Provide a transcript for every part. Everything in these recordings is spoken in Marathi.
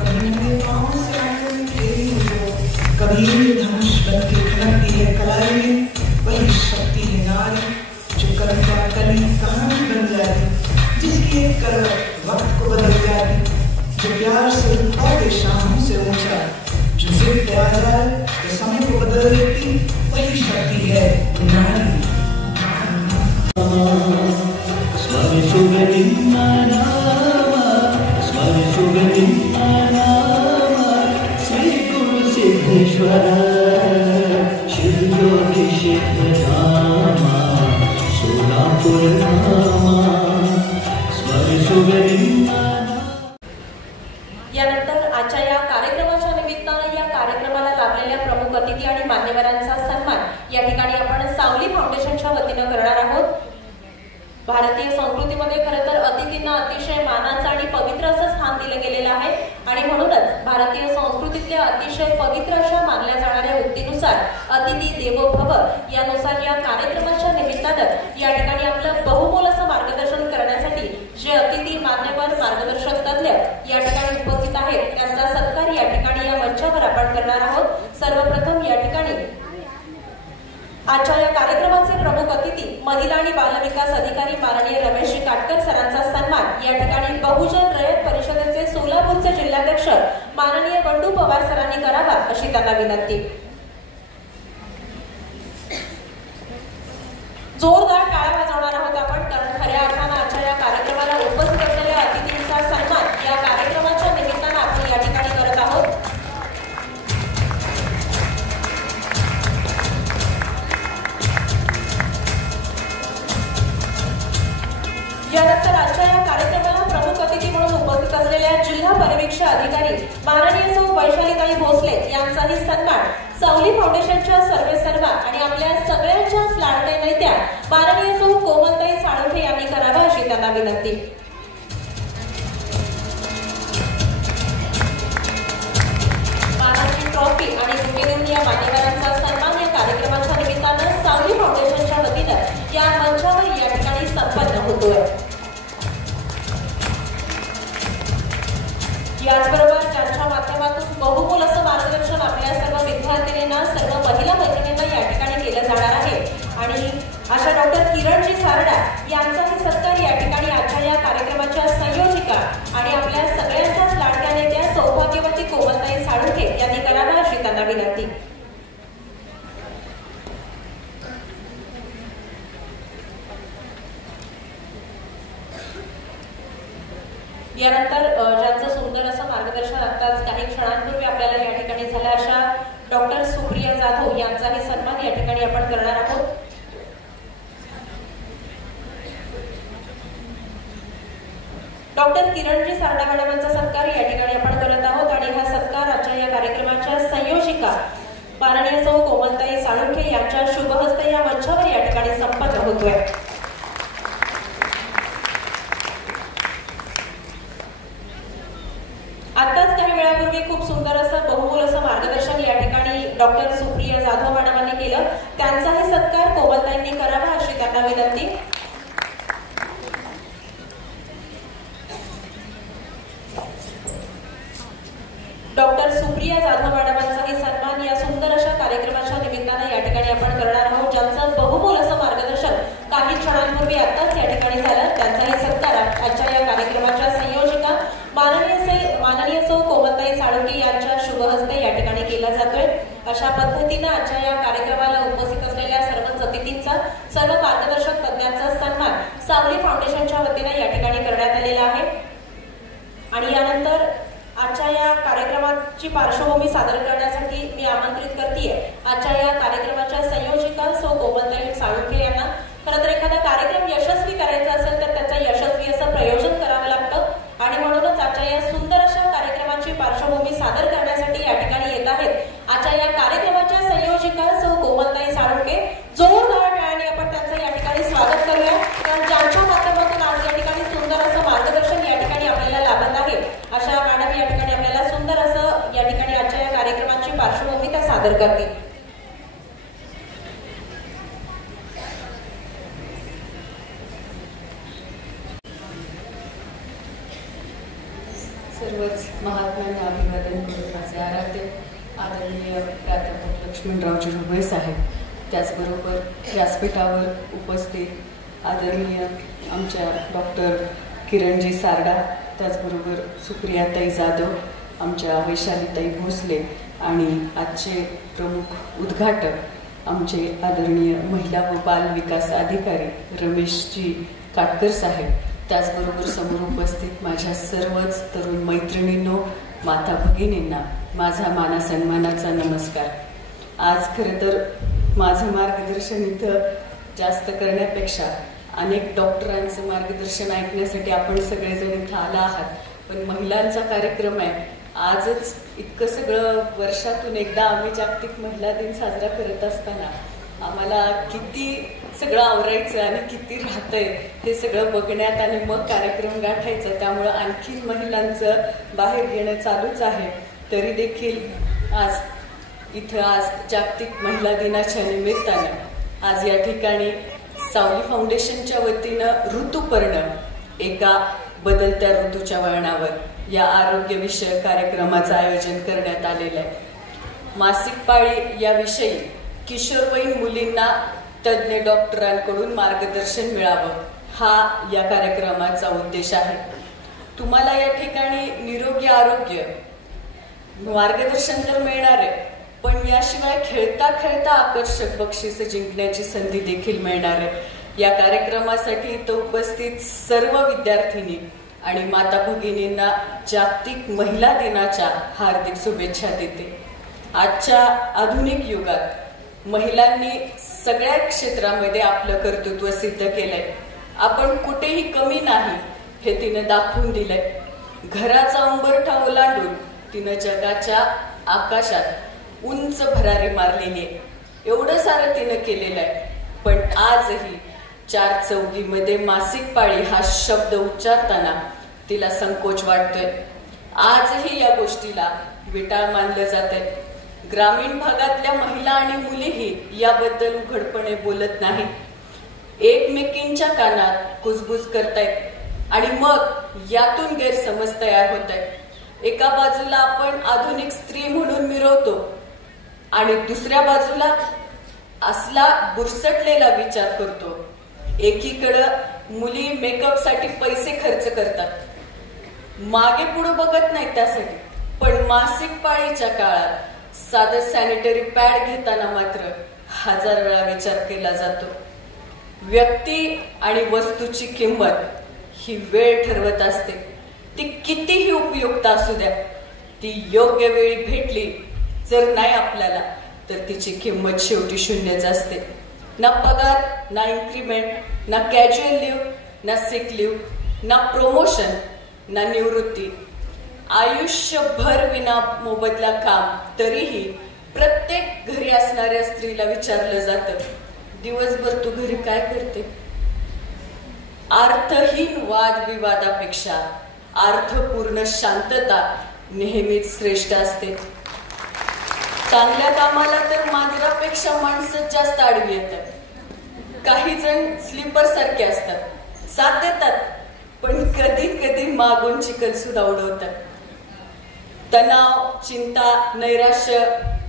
कभी मेरे पाँव से आंगन खेली हो, कभी धनुष बन के खड़कती है कलाई में, वही शक्ति है नारी जो कविता कली कहानी बन जाती, जिसकी एक करवट वक्त को बदल जाती, जो प्यार से उठा दे शामों से ऊंचा, जो जिद पे आ जाए तो समय को बदल देती, वही शक्ति है नारी। यानंतर आजच्या या कार्यक्रमाच्या निमित्ताने या कार्यक्रमाला लाभलेल्या प्रमुख अतिथी आणि मान्यवरांचा सन्मान या ठिकाणी आपण सावली फाउंडेशनच्या वतीने करणार आहोत। भारतीय संस्कृतीमध्ये खरं तर अतिथींना अतिशय मानाचं आणि पवित्र असं स्थान दिले गेलेलं आहे आणि म्हणूनच भारतीय संस्कृतीतल्या अतिशय पवित्र अशा मानल्या जाणाऱ्या उक्तीनुसार अतिथी देवो भव यानुसार या कार्यक्रमाच्या निमित्तानं या ठिकाणी आपलं बहुमोल असं मार्गदर्शन करण्यासाठी जे अतिथी मान्यवर मार्गदर्शक तज्ञ या ठिकाणी उपस्थित आहेत त्यांचा सत्कार या ठिकाणी या मंचावर आपण करणार आहोत। सर्वप्रथम या ठिकाणी आजच्या या कार्यक्रमाचे प्रमुख अतिथी महिला आणि बालविकास अधिकारी माननीय रमेश काटकर सरांचा सन्मान या ठिकाणी बहुजन रयत परिषदेचे सोलापूरचे जिल्हाध्यक्ष माननीय बंडू पवार सरांनी करावा अशी त्यांना विनंती। जोरदार टाळ्या वाजवणार आहोत आपण, कारण खऱ्या अर्थानं आजच्या या कार्यक्रमाला उपस्थित असलेल्या अतिथींचा सन्मान या कार्यक्रमाच्या निमित्तानं आपण या ठिकाणी करत आहोत। यानंतर आजच्या या कार्यक्रमाला प्रमुख अतिथी म्हणून उपस्थित असलेल्या जिल्हा परिवीक्षक अधिकारी माननीय सौ वैशालीताई भोसले यांचाही सन्मान सावली फाउंडेशनच्या सर्वेसर्वा आणि आपल्या सगळ्यांच्या लाडक्या नेत्या माननीय सौ कोमलताई साळुंखे यांनी करावा अशी त्यांना विनंती। मानाची ट्रॉफी आणि बुके देऊन या मान्यवरांचा सन्मान या कार्यक्रमाच्या निमित्तानं सावली फाउंडेशनच्या वतीनं या मंचावर या ठिकाणी संपन्न होतोय। याचबरोबर ज्यांच्या माध्यमातून बहुमोल असं मार्गदर्शन आपल्या सर्व विद्यार्थिनींना सर्व महिला मैत्रिणींना या ठिकाणी केलं जाणार आहे आणि अशा डॉक्टर किरणजी सारडा यांचाही सत्कार या ठिकाणी आजच्या या कार्यक्रमाच्या संयोजिका आणि आपल्या सगळ्यांच्याच लाडक्या नेत्या सौभाग्यवती कोमलताई साळुंखे यांनी करावा अशी त्यांना विनंती। यानंतर ज्यांचं सुंदर असं मार्गदर्शन आताच काही क्षणांपूर्वी आपल्याला या ठिकाणी झालं अशा डॉक्टर सुप्रिया जाधव यांचाही सन्मान या ठिकाणी आपण करणार आहोत। डॉक्टर किरणजी सारडा मॅडमांचा सत्कार या ठिकाणी आपण करत आहोत आणि हा सत्कार आजच्या या कार्यक्रमाच्या संयोजिका माननीय सौ कोमलताई साळुंखे यांच्या शुभ हस्ते या मंचावर या ठिकाणी संपन्न होतोय। आताच काही वेळापूर्वी खूप सुंदर असं बहुमोल असं मार्गदर्शन या ठिकाणी डॉक्टर सुप्रिया जाधव मॅडमांनी केलं, त्यांचाही सत्कार कोमलताईंनी करावा अशी त्यांना विनंती। डॉक्टर सुप्रिया जाधव मॅडमांचाही सन्मान या सुंदर अशा कार्यक्रमाच्या निमित्तानं या ठिकाणी आपण करणार आहोत, ज्यांचं बहुमोल असं मार्गदर्शन काही क्षणांपूर्वी आताच या ठिकाणी झालं, त्यांचाही सत्कार आजच्या या कार्यक्रमाच्या संयोजिका माननीय सौ कोमलताई साळुंखे यांच्या शुभ हस्ते या ठिकाणी केला जातोय। अशा पद्धतीनं आजच्या या कार्यक्रमाला उपस्थित असलेल्या सर्वच अतिथींचा सर्व मार्गदर्शक तज्ञांचा सन्मान सावली फाउंडेशनच्या वतीने या ठिकाणी करण्यात आलेला आहे आणि यानंतर आजच्या या कार्यक्रमाची पार्श्वभूमी सादर करण्यासाठी मी आमंत्रित करतेय आजच्या या कार्यक्रमाच्या संयोजिका सौ कोमलताई साळुंखे यांना। खरं तर एखादा कार्यक्रम यशस्वी करायचा असेल तर त्याचं यशस्वी असं प्रयोजन करावं लागतं आणि म्हणूनच आजच्या या सुंदर अशा कार्यक्रमाची पार्श्वभूमी सादर करण्यासाठी या ठिकाणी येत आहेत आजच्या या कार्यक्रमाच्या संयोजिका सौ कोमलताई साळुंखे। जोरदार टाळ्यांनी आपण त्यांचं या ठिकाणी स्वागत करूया, कारण ज्यांच्या माध्यमातून आज या ठिकाणी सुंदर असं मार्गदर्शन या ठिकाणी आपल्याला लाभत आहे अशा मॅडम या ठिकाणी आपल्याला सुंदर असं या ठिकाणी आजच्या या कार्यक्रमाची पार्श्वभूमी त्या सादर करतील। सर्वच महात्मा सन्मानाने अभिवादन करून माझे आराध्य आदरणीय प्राध्यापक लक्ष्मणरावजी रुबळे साहेब, त्याचबरोबर व्यासपीठावर उपस्थित आदरणीय आमच्या डॉक्टर किरणजी सारडा, त्याचबरोबर सुप्रियाताई जाधव, आमच्या वैशालीताई भोसले आणि आजचे प्रमुख उद्घाटक आमचे आदरणीय महिला व बाल विकास अधिकारी रमेशजी काटकर साहेब, त्याचबरोबर समोर उपस्थित माझ्या सर्वच तरुण मैत्रिणींनो, माता भगिनींना माझा मानासन्मानाचा नमस्कार. आज खरं तर माझं मार्गदर्शन इथं जास्त करण्यापेक्षा अनेक डॉक्टरांचं मार्गदर्शन ऐकण्यासाठी आपण सगळेजण इथं आला आहात, पण महिलांचा कार्यक्रम आहे. आजच इतकं सगळं वर्षातून एकदा आम्ही जागतिक महिला दिन साजरा करत असताना आम्हाला किती सगळं आवरायचं आणि किती राहतंय हे सगळं बघण्यात आणि मग कार्यक्रम गाठायचं. त्यामुळं आणखी महिलांचं बाहेर येणं चालूच आहे. तरी देखील आज जागतिक महिला दिनाच्या निमित्तानं आज या ठिकाणी सावली फाउंडेशनच्या वतीनं ऋतुपर्ण एका बदलत्या ऋतूच्या वळणावर या आरोग्यविषयक कार्यक्रमाचं आयोजन करण्यात आलेलं आहे. मासिक पाळी याविषयी किशोरवयीन मुलींना तज्ज्ञ डॉक्टरांकडून मार्गदर्शन मिळावं, हा या कार्यक्रमाचा उद्देश आहे. तुम्हाला या ठिकाणी निरोगी आरोग्य मार्गदर्शन तर मिळणार आहे, पण याशिवाय खेळता खेळता आकर्षक बक्षीस जिंकण्याची संधी देखील मिळणार आहे. या कार्यक्रमासाठी इथं उपस्थित सर्व विद्यार्थिनी आणि माता भगिनींना जागतिक महिला दिनाच्या हार्दिक शुभेच्छा देते. आजच्या आधुनिक युगात महिलांनी सगळ्या क्षेत्रामध्ये आपलं कर्तृत्व सिद्ध केलंय. आपण कुठेही कमी नाही हे तिनं दाखवून दिलंय. घराचा उंबरठा ओलांडून तिनं जगाच्या आकाशात उंच भरारी मारलेली आहे. एवढं सारं तिनं केलेलं आहे, पण आजही 4 चौकीमध्ये मासिक पाळी हा शब्द उच्चारताना तिला संकोच वाटतोय. आजही या गोष्टीला विटाळ मानलं जातंय. ग्रामीण भागातल्या महिला आणि मुलीही याबद्दल उघडपणे बोलत नाही. एकमेकींच्या कानात कुजबुज करतायत आणि मग यातून गैरसमज तयार होत आहेत. एका बाजूला आपण आधुनिक स्त्री म्हणून मिरवतो आणि दुसऱ्या बाजूला असला बुरसटलेला विचार करतो. एकीकडं मुली मेकअपसाठी पैसे खर्च करतात, मागे पुढे बघत नाहीत त्यासाठी, पण मासिक पाळीच्या काळात साधं सॅनिटरी पॅड घेताना मात्र 1000 वेळा विचार केला जातो. व्यक्ती आणि वस्तूची किंमत ही वेळ ठरवत असते. ती कितीही उपयुक्त असू द्या, ती योग्य वेळी भेटली जर नाही आपल्याला तर तिची किंमत शेवटी शून्यच असते. ना पगार, ना इन्क्रीमेंट, ना कॅज्युअल लिव्ह, ना सिक लिव्ह, ना प्रमोशन, ना निवृत्ती. आयुष्यभर विना मोबदला काम. तरीही प्रत्येक घरी असणाऱ्या स्त्रीला विचारलं जातं, दिवसभर तू घरी काय करते? अर्थहीन वादविवादापेक्षा अर्थपूर्ण शांतता नेहमीच श्रेष्ठ असते. चांगल्या कामाला तर मांजरापेक्षा माणसं जास्त आडवी येतात. काही जण स्लीपर सारखे असतात, साथ देतात, पण कधी कधी मागून चिखल सुद्धा उडवतात. तणाव, चिंता, नैराश्य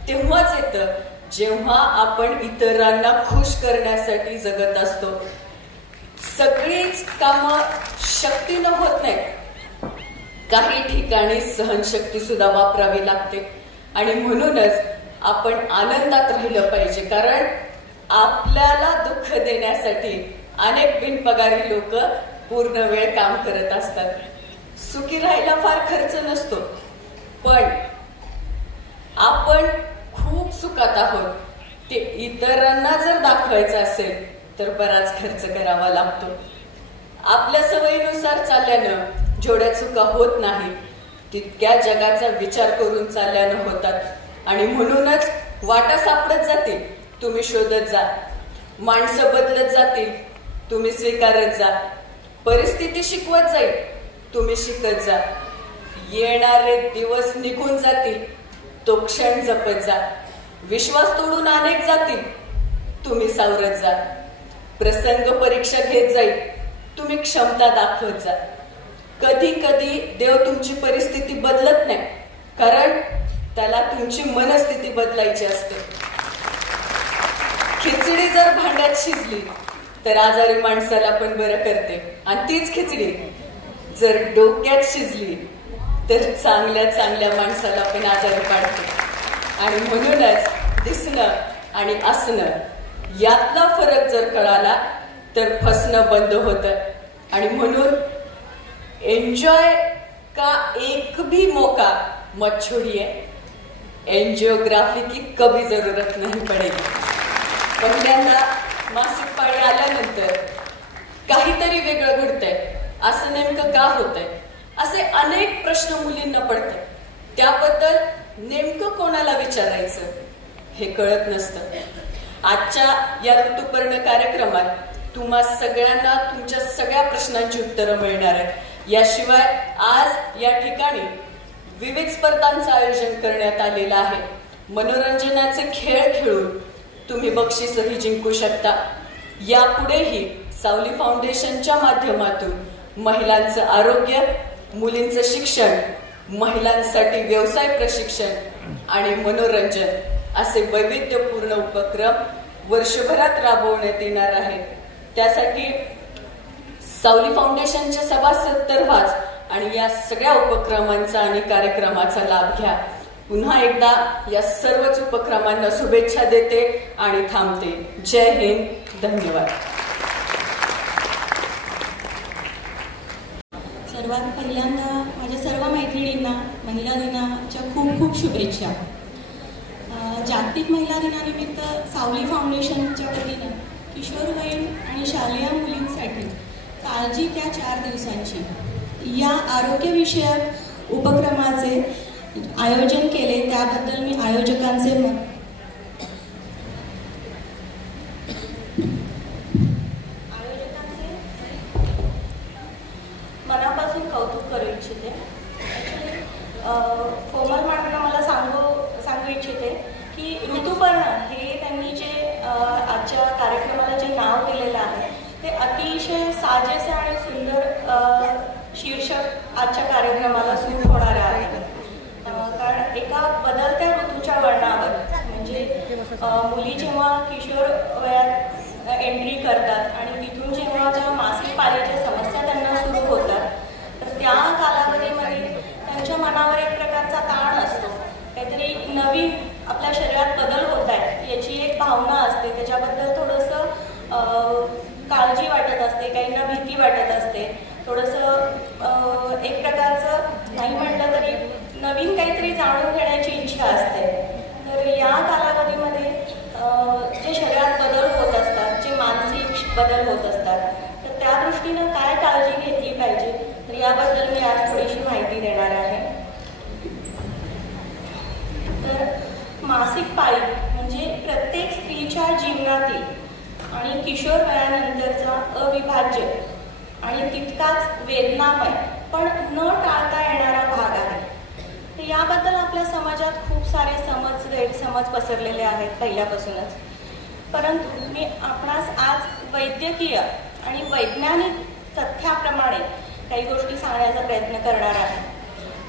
तेव्हाच येतं जेव्हा आपण इतरांना खुश करण्यासाठी जगत असतो. सगळीच कामं शक्तीनं होत नाहीत. काही ठिकाणी सहनशक्ती सुद्धा वापरावी लागते आणि म्हणूनच आपण आनंदात राहिलं पाहिजे, कारण आपल्याला दुःख देण्यासाठी अनेक बिनपगारी लोक पूर्ण वेळ काम करत असतात. सुखी राहायला फार खर्च नसतो, पण आपण खूप सुखात आहोत ते इतरांना जर दाखवायचं असेल तर बराच खर्च करावा लागतो. आपल्या सवयीनुसार चालल्यानं जेवढ्या चुका होत नाही तितक्या जगाचा विचार करून चालल्यानं होतात आणि म्हणूनच वाटा सापडत जातील, तुम्ही शोधत जा. माणसं बदलत जातील, तुम्ही स्वीकारत जा. परिस्थिती शिकवत जाईल, तुम्ही शिकत जा. येणारे दिवस निघून जातील, तो क्षण जपत जा. विश्वास तोडून अनेक जातील, तुम्ही सावरत जा. प्रसंग परीक्षा घेत जाईल, तुम्ही क्षमता दाखवत जा. कधी कधी देव तुमची परिस्थिती बदलत नाही, कारण त्याला तुमची मनस्थिती बदलायची असते. खिचडी जर भांड्यात शिजली तर आजारी माणसाला पण बरं करते, आणि तीच खिचडी जर डोक्यात शिजली तर चांगल्या चांगल्या माणसाला पण आजारी पाडते. आणि म्हणूनच दिसणं आणि असणं यातला फरक जर कळाला तर फसणं बंद होतं. आणि म्हणून एन्जॉय का एक भी मौका मत छोड़िए, एंजियोग्राफी की कभी जरूरत नहीं पडेगी. पहिल्यांदा मासिक पाळी आल्यानंतर काहीतरी वेगळं घडतंय, असं नेमकं का होतंय, असे अनेक प्रश्न मुलींना पडतात. त्याबद्दल नेमकं कोणाला विचारायचं हे कळत नसतं. आजच्या या ऋतुपर्ण कार्यक्रमात तुम्हा सगळ्यांना तुमच्या सगळ्या प्रश्नांची उत्तरं मिळणार आहेत. याशिवाय आज या ठिकाणी विविध स्पर्धांचं आयोजन करण्यात आलेलं आहे. मनोरंजनाचे खेळ खेळून तुम्ही बक्षीसही जिंकू शकता. यापुढेही सावली फाउंडेशनच्या माध्यमातून महिलांचं आरोग्य, मुलींचं शिक्षण, महिलांसाठी व्यवसाय प्रशिक्षण आणि मनोरंजन असे वैविध्यपूर्ण उपक्रम वर्षभरात राबवण्यात येणार आहेत. त्यासाठी सावली फाउंडेशनचे सभासद तर व्हाच आणि या सगळ्या उपक्रमांचा आणि कार्यक्रमाचा लाभ घ्या. पुन्हा एकदा या सर्वच उपक्रमांना शुभेच्छा देते आणि थांबते. जय हिंद, धन्यवाद. सर्वात पहिल्यांदा माझ्या सर्व मैत्रिणींना महिला दिनाच्या खूप खूप शुभेच्छा. जागतिक महिला दिनानिमित्त सावली फाउंडेशनच्या वतीनं किशोरवयीन आणि शालेय मुलींसाठी काळजी त्या 4 दिवसांची या आरोग्यविषयक उपक्रमाचे आयोजन केले. त्याबद्दल मी आयोजकांचे मनापासून कौतुक करू इच्छिते. कोमल मॅडमना मला सांगू इच्छिते की ऋतुपर्ण हे त्यांनी जे आजच्या कार्यक्रमाला जे नाव दिलेलं आहे ते अतिशय साजेसे आणि सुंदर शीर्षक आजच्या कार्यक्रमाला सूट होणार आहे. कारण एका बदलत्या ऋतूच्या वळणावर म्हणजे मुली जेव्हा किशोर वयात एंट्री करतात आणि तिथून जेव्हा ज्या मासिक पाळीच्या समस्या त्यांना सुरू होतात तर त्या कालावधीमध्ये त्यांच्या मनावर एक प्रकारचा ताण असतो. काहीतरी नवीन आपल्या शरीरात बदल होत आहेत याची एक भावना असते. त्याच्याबद्दल थोडंसं काळजी वाटत असते, काहींना भीती वाटत असते, थोडंसं एक प्रकारचं नाही म्हटलं तरी नवीन काहीतरी जाणून घेण्याची इच्छा असते. तर या कालावधीमध्ये जे शरीरात बदल होत असतात, जे मानसिक बदल होत असतात, तर त्या दृष्टीनं काय काळजी घेतली पाहिजे तर याबद्दल मी आज थोडीशी माहिती देणार आहे. तर मासिक पाळी म्हणजे प्रत्येक स्त्रीच्या जीवनातील आणि किशोर वयानंतरचा अविभाज्य आणि तितकाच वेदनामय पण न टाळता येणारा भाग आहे. तर याबद्दल आपल्या समाजात खूप सारे गैरसमज पसरलेले आहेत पहिल्यापासूनच. परंतु मी आपणास आज वैद्यकीय आणि वैज्ञानिक तथ्याप्रमाणे काही गोष्टी सांगण्याचा प्रयत्न करणार आहे.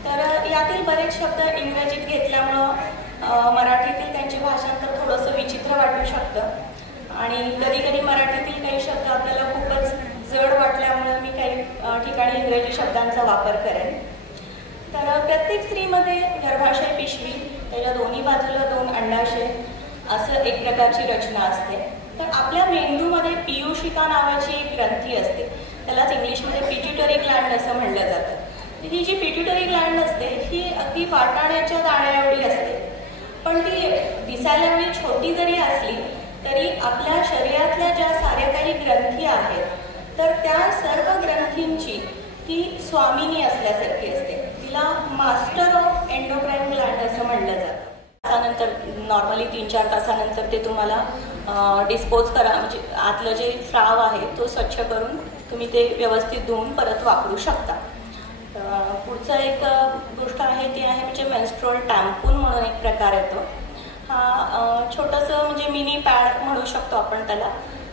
तर यातील बरेच शब्द इंग्रजीत घेतल्यामुळं मराठीतील त्यांचे भाषांतर थोडंसं विचित्र वाटू शकतं आणि कधी कधी मराठीतील काही शब्द आपल्याला खूपच जड वाटल्यामुळे मी काही ठिकाणी इंग्रजी शब्दांचा वापर करेन. तर प्रत्येक स्त्रीमध्ये गर्भाशय पिशवी, त्याच्या दोन्ही बाजूला 2 अंडाशय असं एक प्रकारची रचना असते. तर आपल्या मेंदूमध्ये पीयूषिका नावाची एक ग्रंथी असते, त्यालाच इंग्लिशमध्ये पिट्युटरी ग्लँड असं म्हणलं जातं. ही जी पिट्युटरी ग्लँड असते ही अगदी वाटाण्याच्या दाण्या एवढी असते, पण ती दिसायला एवढी छोटी जरी असली तरी आपल्या शरीरातल्या ज्या साऱ्या काही ग्रंथी आहेत तर त्या सर्व ग्रंथींची ती स्वामिनी असल्यासारखी असते. तिला मास्टर ऑफ एंडोक्राइन ग्लँड असं म्हणलं जातं. त्यानंतर नॉर्मली 3-4 तासानंतर ते तुम्हाला डिस्पोज करा, म्हणजे आतलं जे स्राव आहे तो स्वच्छ करून तुम्ही ते व्यवस्थित धुवून परत वापरू शकता. पुढचं एक गोष्ट आहे ती आहे म्हणजे मेन्स्ट्रुअल टॅम्पून म्हणून एक प्रकार येतो. हा छोटंसं म्हणजे मिनी पॅड म्हणू शकतो आपण त्याला.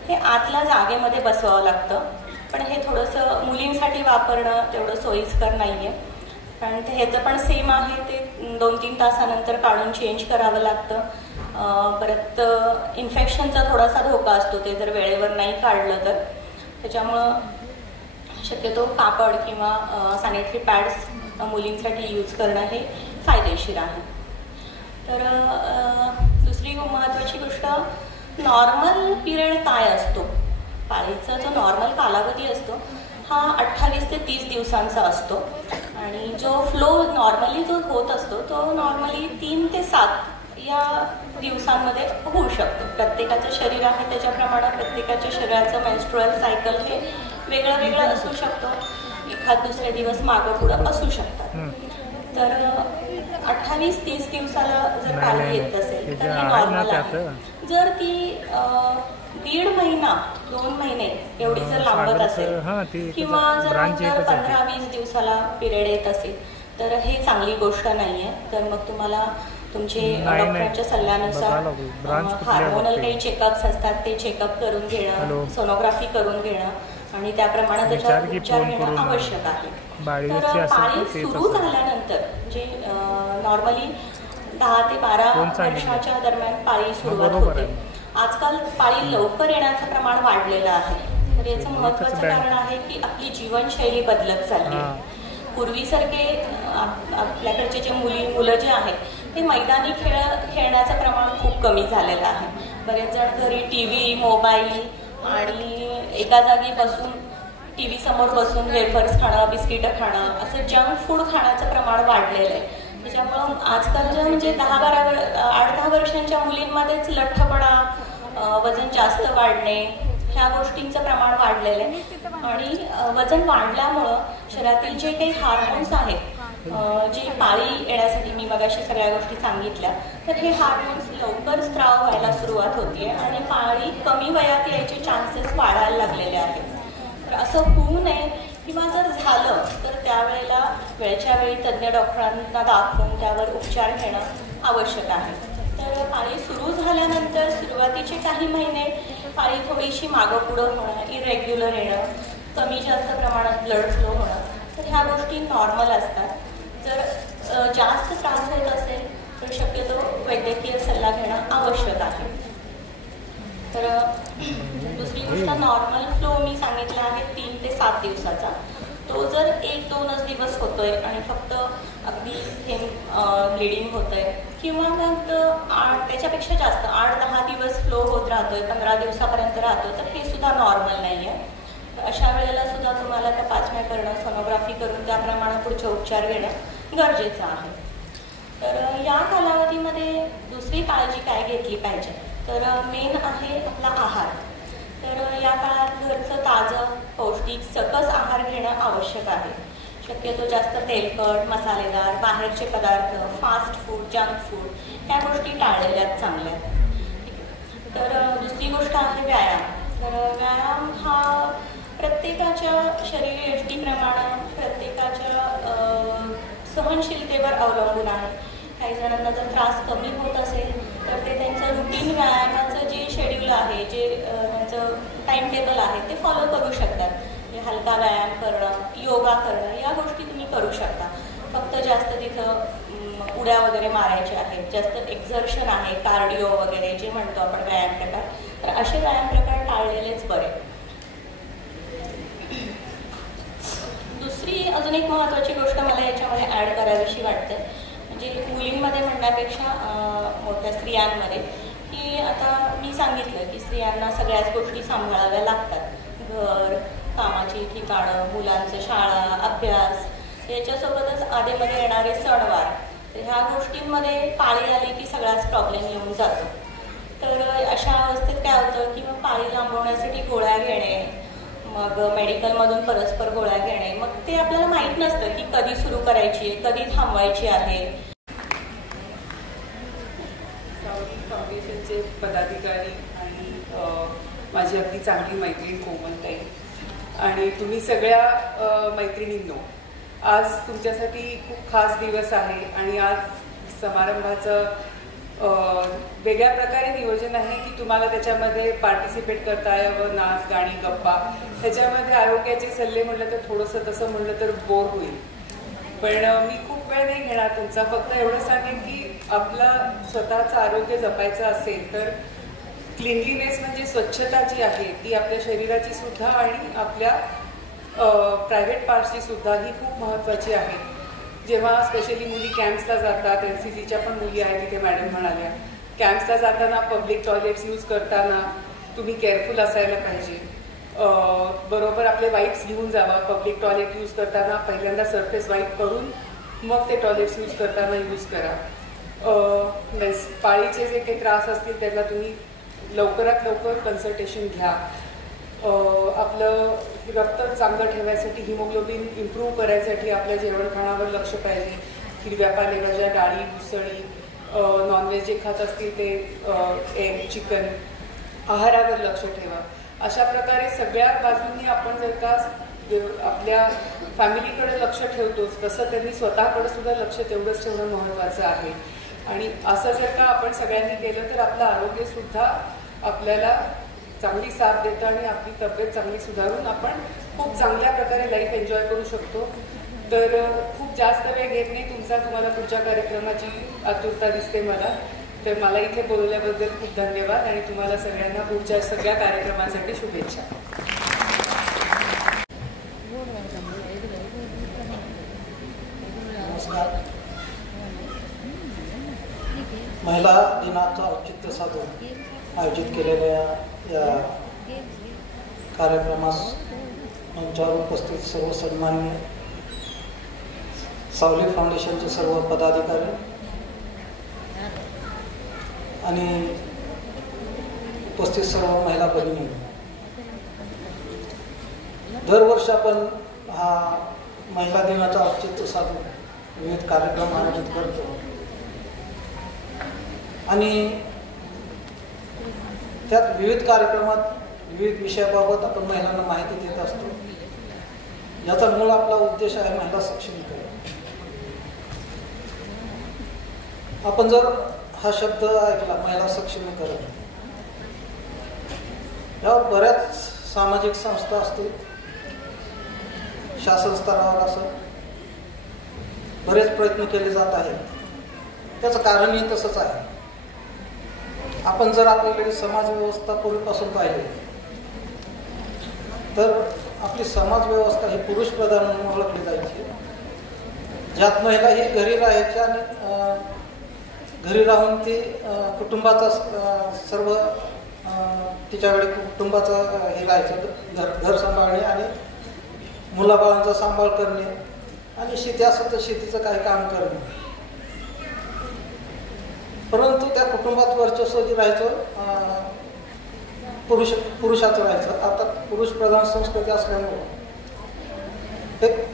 हे आतल्या जागेमध्ये बसवावं लागतं, पण हे थोडंसं मुलींसाठी वापरणं तेवढं सोयीस्कर नाही आहे. कारण ह्याचं पण सेम आहे, ते 2-3 तासानंतर काढून चेंज करावं लागतं. परत इन्फेक्शनचा थोडासा धोका असतो ते जर वेळेवर नाही काढलं तर. त्याच्यामुळं शक्यतो कापड किंवा सॅनिटरी पॅड्स मुलींसाठी यूज करणं हे फायदेशीर आहे. तर दुसरी महत्त्वाची गोष्ट, नॉर्मल पिरियड काय असतो, पाळीचा जो नॉर्मल कालावधी असतो हा 28 ते 30 दिवसांचा असतो आणि जो फ्लो नॉर्मली जो होत असतो तो नॉर्मली 3 ते 7 या दिवसांमध्ये होऊ शकतो. प्रत्येकाचं शरीर आहे त्याच्याप्रमाणे प्रत्येकाच्या शरीराचं मेन्स्ट्रुअल सायकल हे वेगळं वेगळं असू शकतं. एखाद दुसरे दिवस मागं पुढं असू शकतात. तर 28-30 दिवसाला जर पाळी येत असेल तर हे नॉर्मल आहे. जर ती 1.5 महिना 2 महिने एवढी जर लांबत असेल किंवा जर 15-20 दिवसाला पिरियड येत असेल तर हे चांगली गोष्ट नाही आहे. तर मग तुम्हाला तुमचे डॉक्टरांच्या सल्ल्यानुसार हार्मोनल काही चेकअप्स असतात ते चेकअप करून घेणं, सोनोग्राफी करून घेणं आणि त्याप्रमाणे त्याच्यावर उपचार घेणं आवश्यक आहे. तर पाळी सुरू झाल्यानंतर म्हणजे नॉर्मली 10 ते 12 वर्षाच्या दरम्यान पाळी सुरुवात होते. आजकाल पाळी लवकर येण्याचं प्रमाण वाढलेलं आहे. तर याचं महत्त्वाचं कारण आहे की आपली जीवनशैली बदलत चालली आहे. पूर्वीसारखे आपल्याकडचे जे मुलं जे आहेत ते मैदानी खेळण्याचं प्रमाण खूप कमी झालेलं आहे. बरेच जण घरी TV, मोबाईल आणि एका जागी बसून TV समोर बसून वेफर्स खाणं, बिस्किटं खाणं असं जंक फूड खाण्याचं प्रमाण वाढलेलं आहे. त्याच्यामुळं आजकालच्या म्हणजे 8-10 वर्षांच्या मुलींमध्येच लठ्ठपणा, वजन जास्त वाढणे ह्या गोष्टींचं प्रमाण वाढलेलं आहे. आणि वजन वाढल्यामुळं शरीरातील जे काही हार्मोन्स आहेत जे पाळी येण्यासाठी मी मगाशी सगळ्या गोष्टी सांगितल्या तर हे हार्मोन्स लवकर स्त्राव व्हायला सुरुवात होते आणि पाळी कमी वयात यायचे चान्सेस वाढायला लागलेले आहेत. तर असं होऊ नये किंवा जर झालं तर त्यावेळेला वेळच्या वेळी तज्ज्ञ डॉक्टरांना दाखवून त्यावर उपचार घेणं आवश्यक आहे. तर पाळी सुरू झाल्यानंतर सुरुवातीचे काही महिने पाळी थोडीशी मागं पुढं होणं, इरेग्युलर येणं, कमी जास्त प्रमाणात ब्लड फ्लो होणं तर ह्या गोष्टी नॉर्मल असतात. जर जास्त त्रास होत असेल तर शक्यतो वैद्यकीय सल्ला घेणं आवश्यक आहे. तर दुसरी गोष्ट, नॉर्मल फ्लो मी सांगितला आहे 3 ते 7 दिवसाचा. तो जर 1-2च दिवस होतोय आणि फक्त अगदी ब्लिडिंग होतंय किंवा मग त्याच्यापेक्षा जास्त 8-10 दिवस फ्लो होत राहतोय, 15 दिवसापर्यंत राहतो तर हे सुद्धा नॉर्मल नाही आहे. अशा वेळेला सुद्धा तुम्हाला तपासण्या करणं, सोनोग्राफी करून त्याप्रमाणे पुढचे उपचार घेणं गरजेचं आहे. तर या कालावधीमध्ये दुसरी काळजी काय घेतली पाहिजे तर मेन आहे आपला आहार. तर या काळात घरचं ताजं, पौष्टिक, सकस आहार घेणं आवश्यक आहे. शक्यतो जास्त तेलकट, मसालेदार, बाहेरचे पदार्थ, फास्ट फूड, जंक फूड या गोष्टी टाळलेल्यात चांगल्या. तर दुसरी गोष्ट आहे व्यायाम. तर व्यायाम हा प्रत्येकाच्या शरीरयष्टीप्रमाणे, प्रत्येकाच्या सहनशीलतेवर अवलंबून आहे. काही जणांना जर त्रास कमी होत असेल तर ते त्यांचं रुटीन व्यायामाचं जे शेड्यूल आहे, जे त्यांचं टाईम टेबल आहे ते फॉलो करू शकतात. म्हणजे हलका व्यायाम करणं, योगा करणं या गोष्टी तुम्ही करू शकता. फक्त जास्त तिथं उड्या वगैरे मारायच्या आहेत, जास्त एक्झर्शन आहे, कार्डिओ वगैरे जे म्हणतो आपण व्यायाम प्रकार, तर असे व्यायाम प्रकार टाळलेलेच बरे. दुसरी अजून एक महत्त्वाची गोष्ट मला याच्यामध्ये ॲड करावीशी वाटते, म्हणजे मुलींमध्ये म्हणण्यापेक्षा मोठ्या स्त्रियांमध्ये, की आता मी सांगितलं की स्त्रियांना सगळ्याच गोष्टी सांभाळाव्या लागतात. घर, कामाची ठिकाणं, मुलांचं शाळा, अभ्यास, याच्यासोबतच आधीमध्ये येणारे सणवार, तर ह्या गोष्टींमध्ये पाळी आली की सगळाच प्रॉब्लेम येऊन जातो. तर अशा अवस्थेत काय होतं की मग पाळी लांबवण्यासाठी गोळ्या घेणे, मग मेडिकलमधून परस्पर गोळ्या घेणे, मग ते आपल्याला माहीत नसतं की कधी सुरू करायची आहे, कधी थांबवायची आहे. सावली फाउंडेशनचे पदाधिकारी आणि माझी अगदी चांगली मैत्रीण कोमलताई आणि तुम्ही सगळ्या मैत्रिणींनो, आज तुमच्यासाठी खूप खास दिवस आहे आणि आज समारंभाचं वेगळ्या प्रकारे नियोजन आहे की तुम्हाला त्याच्यामध्ये पार्टिसिपेट करता यावं, नाच, गाणी, गप्पा. त्याच्यामध्ये आरोग्याचे सल्ले म्हटलं तर थोडंसं तसं म्हटलं तर बोर होईल, पण मी खूप खूप वेळ नाही घेणार तुमचा. फक्त एवढं सांगेन की आपलं स्वतःचं आरोग्य जपायचं असेल तर क्लिनलीनेस म्हणजे स्वच्छता जी आहे ती आपल्या शरीराची सुद्धा आणि आपल्या प्रायव्हेट पार्ट्सची सुद्धा ही खूप महत्त्वाची आहे. जेव्हा स्पेशली मुली कॅम्प्सला जातात, NCCच्या पण मुली आहेत तिथे मॅडम म्हणाल्या, कॅम्प्सला जाताना पब्लिक टॉयलेट्स यूज करताना तुम्ही केअरफुल असायला पाहिजे. बरोबर आपले वाईप्स घेऊन जावा. पब्लिक टॉयलेट यूज करताना पहिल्यांदा सरफेस वाईप करून मग ते टॉयलेट्स यूज करताना यूज करा. पाळीचे जे काही त्रास असतील त्याला तुम्ही लवकरात लवकर कन्सल्टेशन घ्या. आपलं रक्त चांगलं ठेवायसाठी, हिमोग्लोबिन इम्प्रूव्ह करायसाठी आपल्या जेवणखाणावर लक्ष पाहिजे. हिरव्या पालेभाज्या, डाळी, उसळी, नॉनव्हेज जे खात असतील ते एग, चिकन, आहारावर लक्ष ठेवा. अशा प्रकारे सगळ्या बाजूंनी आपण जर का आपल्या फॅमिलीकडे लक्ष ठेवतोच तसं त्यांनी स्वतःकडे सुद्धा लक्ष तेवढंच ठेवणं महत्त्वाचं आहे. आणि असं जर का आपण सगळ्यांनी केलं तर आपलं आरोग्यसुद्धा आपल्याला चांगली साथ देतं आणि आपली तब्येत चांगली सुधारून आपण खूप चांगल्या प्रकारे लाईफ एन्जॉय करू शकतो. तर खूप जास्त वेळ घेत नाही तुमचा. तुम्हाला पुढच्या कार्यक्रमाची आतुरता दिसते मला. तर मला इथे बोलवल्याबद्दल खूप धन्यवाद आणि तुम्हाला सगळ्यांना पुढच्या सगळ्या कार्यक्रमांसाठी शुभेच्छा. नमस्कार. महिला दिनाचं औचित्य साधून आयोजित केलेल्या या कार्यक्रमास मंचावर उपस्थित सर्व सन्माननीय सावली फाउंडेशनचे सर्व पदाधिकारी आणि उपस्थित सर्व महिला भगिनी, दरवर्षी आपण हा महिला दिनाचा औचित्य साधून विविध कार्यक्रम आयोजित करतो आणि त्यात विविध कार्यक्रमात विविध विषयाबाबत आपण महिलांना माहिती देत असतो. याचा मूळ आपला उद्देश आहे महिला सक्षमीकरण. आपण जर हा शब्द ऐकला महिला सक्षमीकरण, यावर बऱ्याच सामाजिक संस्था असतील, शासन स्तरावर असं बरेच प्रयत्न केले जात आहेत. त्याचं कारणही तसंच आहे. आपण जर आपल्याकडे समाज व्यवस्था पूर्वीपासून पाहिली तर आपली समाज व्यवस्था ही पुरुष प्रधान म्हणून ओळखली जायची, ज्यात महिला ही घरी राहायच्या आणि घरी राहून ती कुटुंबाचा सर्व तिच्याकडे कुटुंबाचं हे राहायचं, घर सांभाळणे आणि मुलाबाळांचा सांभाळ करणे आणि शेती असं तर शेतीचं काही काम करणे. परंतु त्या कुटुंबात वर्चस्व जे राहायचं पुरुषाचं राहायचं. आता पुरुष प्रधान संस्कृती असल्यामुळं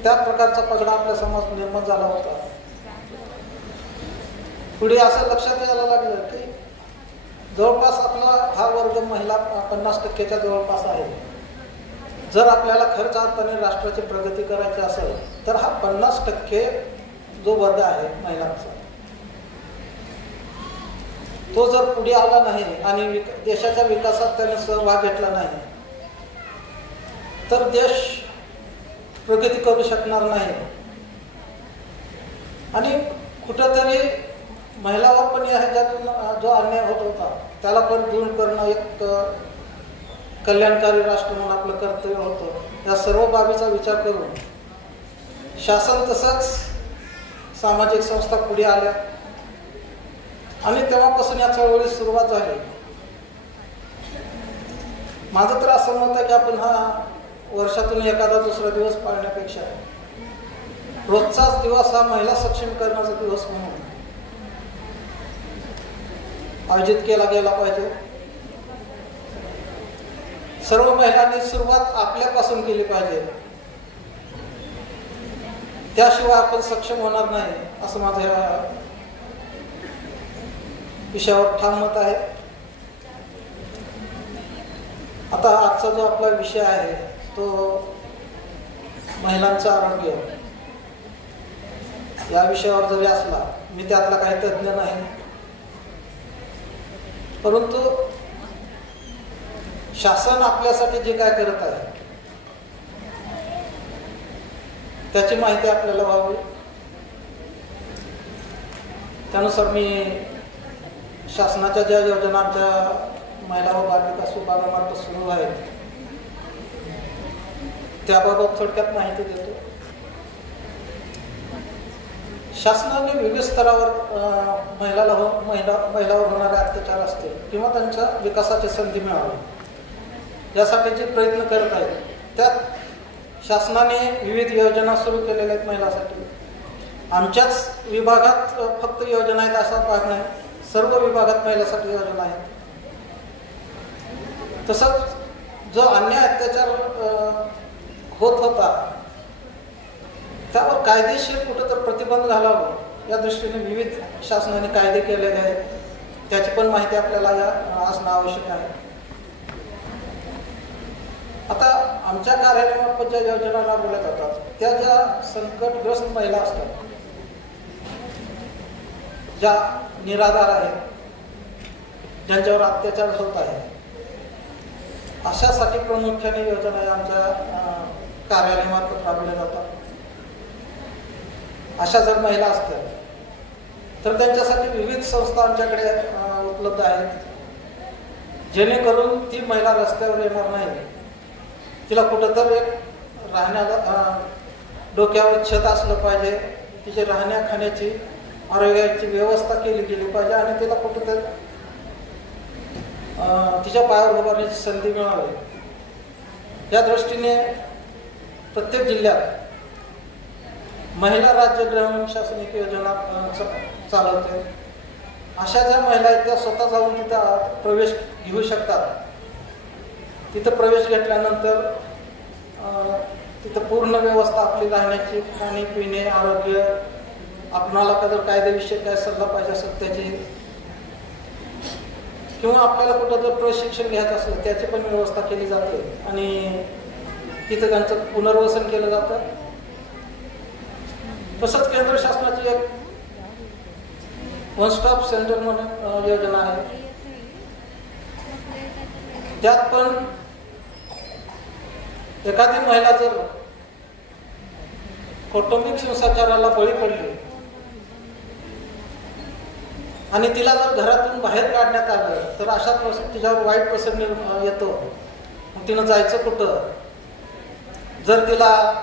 त्या प्रकारचा पगडा आपल्या समाज निर्माण झाला होता. पुढे असं लक्षात यायला लागलं की जवळपास आपला हा वर्ग महिला 50% जवळपास आहे. जर आपल्याला खरंच अर्थाने राष्ट्राची प्रगती करायची असेल तर हा 50% जो वर्ग आहे महिलांचा, तो जर पुढे आला नाही आणि देशाच्या विकासात त्याने सहभाग घेतला नाही तर देश प्रगती करू शकणार नाही. आणि कुठंतरी महिलावर पण या ह्याच्यातून जो अन्याय होत होता त्याला पण दूर करणं एक कल्याणकारी राष्ट्र म्हणून आपलं कर्तव्य होतं. या सर्व बाबीचा विचार करून शासन तसंच सामाजिक संस्था पुढे आल्या आणि तेव्हापासून या चळवळीस सुरुवात झाली. माझं तर असं मत आहे की आपण हा वर्षातून एखादा दुसरा दिवस पाळण्यापेक्षा रोजचाच दिवस हा महिला सक्षमीकरणाचा दिवस म्हणून आयोजित केला गेला पाहिजे. सर्व महिलांनी सुरुवात आपल्यापासून केली पाहिजे, त्याशिवाय आपण सक्षम होणार नाही असं माझं या विषयावर ठाम मत आहे. आता आजचा जो आपला विषय आहे तो महिलांचं आरोग्य या विषयावर जरी असला, मी त्यातला काही तज्ञ नाही, परंतु शासन आपल्यासाठी जे काय करत आहे त्याची माहिती आपल्याला व्हावी त्यानुसार मी शासनाच्या ज्या योजना आमच्या महिला व बाल विकास विभागामार्फत सुरू आहेत त्याबाबत थोडक्यात माहिती देतो. शासनाने विविध स्तरावर महिलावर होणारे अत्याचार असतील किंवा त्यांच्या विकासाची संधी मिळावी यासाठीचे प्रयत्न करत आहेत. त्यात शासनाने विविध योजना सुरू केलेल्या आहेत महिलांसाठी. आमच्याच विभागात फक्त योजना आहेत असा भाग नाही, सर्व विभागात महिलांसाठी योजना आहेत. तसंच जो अन्याय अत्याचार होत होता त्यावर कायदेशीर कुठं तर प्रतिबंध घालावं या दृष्टीने विविध शासनाने कायदे केलेले आहेत. त्याची पण माहिती आपल्याला असणं आवश्यक आहे. आता आमच्या कार्यालयामार्फत ज्या योजना राबवल्या जातात त्या ज्या संकटग्रस्त महिला असतात, ज्या निराधार आहेत, ज्यांच्यावर अत्याचार होत आहे, अशासाठी प्रामुख्याने योजना आमच्या कार्यालयामार्फत राबवल्या जातात. अशा जर महिला असतील तर त्यांच्यासाठी विविध संस्था आमच्याकडे उपलब्ध आहेत जेणेकरून ती महिला रस्त्यावर येणार नाही. तिला कुठंतर एक राहण्याला डोक्यावर छत असलं पाहिजे, तिचे राहण्या खाण्याची आरोग्याची व्यवस्था केली गेली पाहिजे आणि तिला कुठंतरी तिच्या पायावर उभारण्याची संधी मिळावी या दृष्टीने प्रत्येक जिल्ह्यात महिला राज्य ग्रामीण शासन एक योजना चालवते. अशा ज्या महिला आहेत त्या स्वतः जाऊन तिथं प्रवेश घेऊ शकतात. तिथं प्रवेश घेतल्यानंतर तिथं पूर्ण व्यवस्था आपली राहण्याची, खाणे पिणे, आरोग्य, आपणाला कदर कायदेविषयी काय सल्ला पाहिजे असेल त्याची, किंवा आपल्याला कुठं जर प्रशिक्षण घ्यायचं असेल त्याची पण व्यवस्था केली जाते आणि तिथं त्यांचं पुनर्वसन केलं जातं. तसंच केंद्र शासनाची एक वन स्टॉप सेंटर म्हणून योजना आहे. त्यात पण एखादी महिला जर कौटुंबिक हिंसाचाराला बळी पडली आणि तिला जर घरातून बाहेर काढण्यात आलं तर अशा तिच्यावर वाईट प्रसंग येतो. मग तिनं जायचं कुठं? जर तिला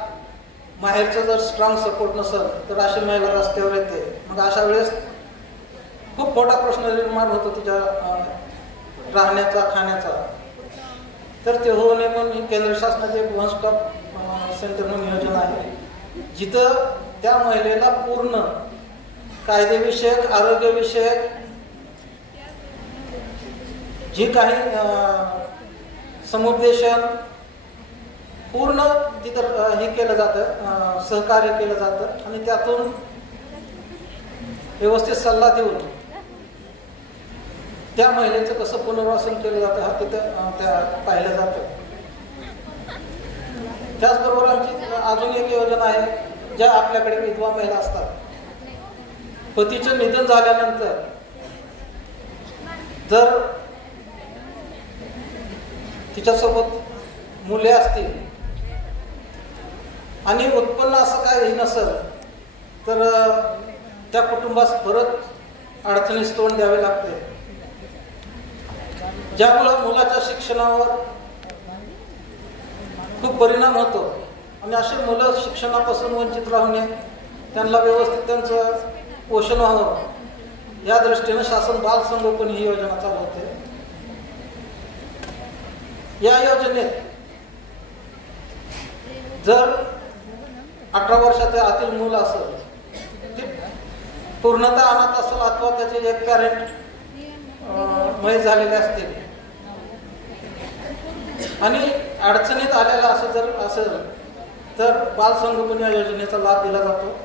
माहेरचा जर स्ट्रॉंग सपोर्ट नसेल तर अशी महिला रस्त्यावर येते. मग अशा वेळेस खूप मोठा प्रश्न निर्माण होतो तिच्या राहण्याचा, खाण्याचा. तर ते होऊ नये म्हणून केंद्र शासनाचे वन स्टॉप सेंटर म्हणून योजना आहे जिथं त्या महिलेला पूर्ण कायदेविषयक, आरोग्यविषयक जी काही समुपदेशन पूर्ण तिथं हे केलं जातं, सहकार्य केलं जातं आणि त्यातून व्यवस्थित सल्ला देऊन त्या महिलेचं कसं पुनर्वसन केलं जातं हा तिथं त्या पाहिलं जातं. त्याचबरोबर आमची अजून एक योजना आहे ज्या आपल्याकडे विधवा महिला असतात. पतीचं निधन झाल्यानंतर जर तिच्यासोबत मुले असतील आणि उत्पन्न असं काही नसेल तर त्या कुटुंबास परत अडचणीस तोंड द्यावे लागते, ज्यामुळं मुलाच्या शिक्षणावर खूप परिणाम होतो आणि असे मुलं शिक्षणापासून वंचित राहू नये, त्यांना व्यवस्थित त्यांचं पोषण व्हावं या दृष्टीने शासन बाल संगोपन ही योजना चालवते. या योजनेत जर 18 वर्षाच्या आतील मूल असेल, ते पूर्णतः अनाथ असेल अथवा त्याचे एक पॅरेंट मयत झालेले असतील आणि अडचणीत आलेला असं जर असेल तर बाल संगोपन या योजनेचा लाभ दिला जातो.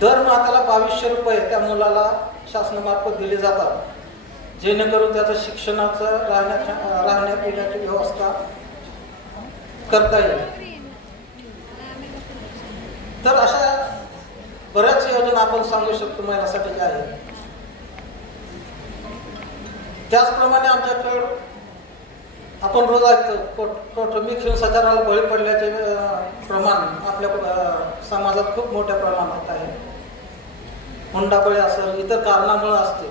दरमहा त्याला 2200 रुपये त्या मुलाला शासनामार्फत दिले जातात जेणेकरून त्याचं शिक्षणाचं, राहण्या पिण्याची व्यवस्था करता येईल. तर अशा बऱ्याच योजना आपण सांगू शकतो महिलांसाठी ज्या आहेत. त्याचप्रमाणे आमच्याकडे आपण रोज ऐकतो कौटुंबिक हिंसाचाराला बळी पडल्याचे प्रमाण आपल्या समाजात खूप मोठ्या प्रमाणात आहे. हुंडाबळी असेल, इतर कारणामुळे असते,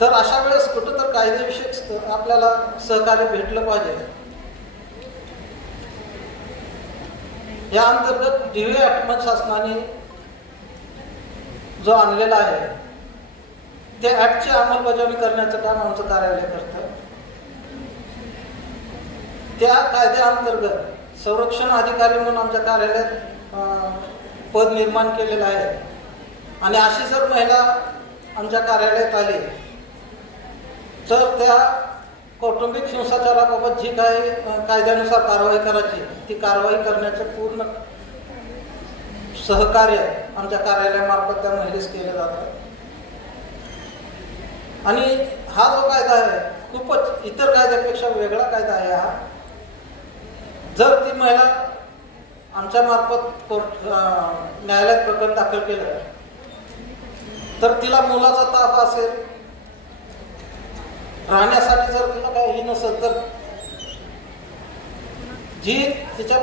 तर अशा वेळेस कुठं तर कायदेविषयक आपल्याला सहकार्य भेटलं पाहिजे. या अंतर्गत DV ॲक्ट शासनाने जो आणलेला आहे त्या ॲक्टची अंमलबजावणी करण्याचं काम आमचं कार्यालय करतं. त्या कायद्याअंतर्गत संरक्षण अधिकारी म्हणून आमच्या कार्यालयात पद निर्माण केलेलं आहे. आणि अशी जर महिला आमच्या कार्यालयात आली तर त्या कौटुंबिक हिंसाचाराबाबत जी काही कायद्यानुसार कारवाई करायची ती कारवाई करण्याचं पूर्ण सहकार्य आमच्या कार्यालयामार्फत त्या महिलेस केलं जातं. आणि हा जो कायदा आहे खूपच इतर कायद्यापेक्षा वेगळा कायदा आहे हा. जर ती महिला आमच्या मार्फत न्यायालयात प्रकरण दाखल केलं तर तिला मुलाचा ताप असेल, राहण्यासाठी जर तिला काही नसेल तर जी तिच्या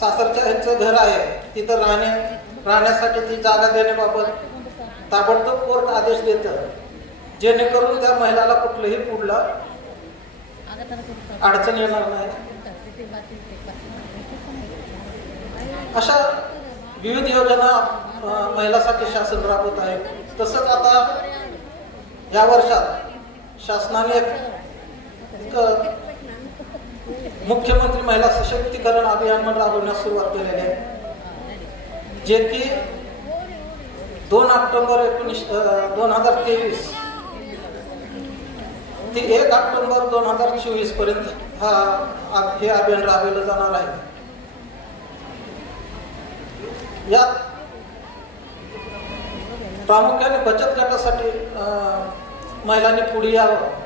सासरच्या ह्यांचं घर आहे तिथं राहण्यासाठी ती जागा देण्याबाबत ताबडतोब कोर्ट आदेश देतं, जेणेकरून त्या महिलाला कुठलंही पुढला अडचण येणार नाही. अशा विविध योजना महिलांसाठी शासन राबवत आहे. तसंच आता या वर्षात शासनाने एक मुख्यमंत्री महिला सशक्तीकरण अभियान राबवण्यास सुरुवात केलेली आहे, जे की 2 ऑक्टोबर 2023 ते 1 ऑक्टोबर 2024 पर्यंत हे अभियान राबवलं जाणार आहे. यात प्रामुख्याने बचत गटासाठी महिलांनी पुढे यावं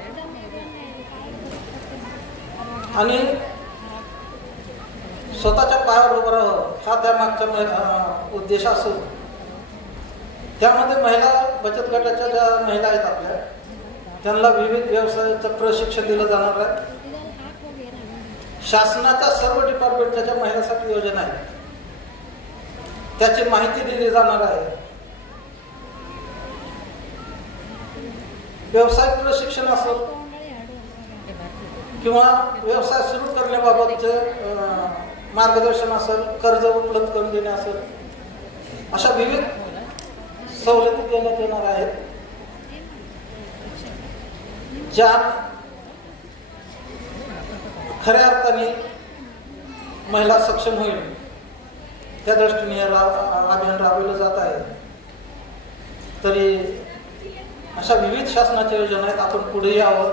आणि स्वतःच्या पायावर उभं राहावं हा त्यामागचा उद्देश असून त्यामध्ये महिला बचत गटाच्या ज्या महिला आहेत आपल्या त्यांना विविध व्यवसायाचं प्रशिक्षण दिलं जाणार आहे. शासनाच्या सर्व डिपार्टमेंटच्या ज्या महिलांसाठी योजना आहेत त्याची माहिती दिली जाणार आहे. व्यवसाय प्रशिक्षण असेल किंवा व्यवसाय सुरू करण्याबाबतचे मार्गदर्शन असेल, कर्ज उपलब्ध करून देणे असेल, अशा विविध सवलती देण्यात येणार आहेत ज्या खऱ्या अर्थाने महिला सक्षम होईल त्या दृष्टीने अभियान राबवलं जात आहे. तरी अशा विविध शासनाच्या योजना आहेत, आपण पुढे यावं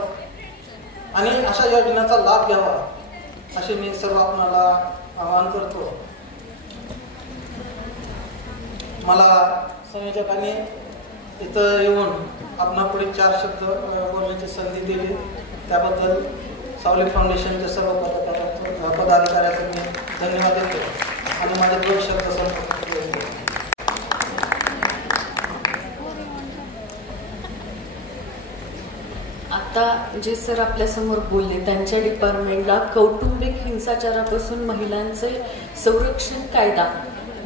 आणि अशा योजनेचा लाभ घ्यावा असे मी सर्व आपणाला आवाहन करतो. मला संयोजकांनी इथं येऊन आपणापुढे 4 शब्द बोलण्याची संधी दिली त्याबद्दल सावली फाउंडेशनच्या सर्व पदाधिकाऱ्यांचे मी धन्यवाद देतो आणि माझे 2 शब्द संपर्क केले. आता जे सर आपल्यासमोर बोलले त्यांच्या डिपार्टमेंटला कौटुंबिक हिंसाचारापासून महिलांचे संरक्षण कायदा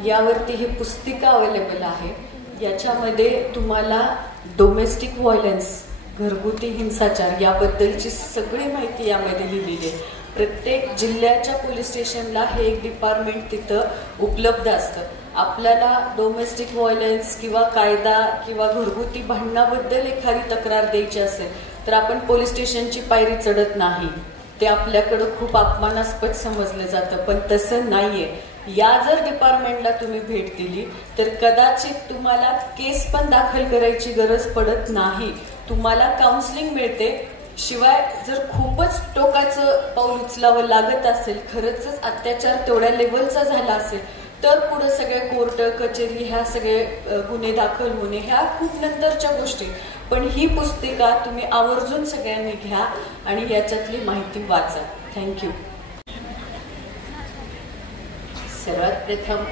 यावरती ही पुस्तिका अवेलेबल आहे. याच्यामध्ये तुम्हाला डोमेस्टिक व्हायलन्स घरगुती हिंसाचार याबद्दलची सगळी माहिती यामध्ये लिहिलेली आहे. प्रत्येक जिल्ह्याच्या पोलीस स्टेशनला हे एक डिपार्टमेंट तिथं उपलब्ध असतं. आपल्याला डोमेस्टिक व्हायलन्स किंवा कायदा किंवा घरगुती भांडणाबद्दल एखादी तक्रार द्यायची असेल तर आपण पोलीस स्टेशनची पायरी चढत नाही. ते आपल्याकडं खूप अपमानास्पद समजलं जातं, पण तसं नाहीये. या जर डिपार्टमेंटला तुम्ही भेट दिली तर कदाचित तुम्हाला केस पण दाखल करायची गरज पडत नाही, तुम्हाला काउन्सिलिंग मिळते. शिवाय जर खूपच टोकाचं पाऊल उचलावं लागत असेल, खरंच अत्याचार तेवढ्या लेवलचा झाला असेल तर पुढे सगळे कोर्ट कचेरी ह्या सगळे गुन्हे दाखल होणे ह्या खूप नंतरच्या गोष्टी. पण ही पुस्तिका तुम्ही आवर्जून सगळ्यांनी घ्या आणि याच्यातली माहिती वाचा. थँक्यू. सर्वात प्रथम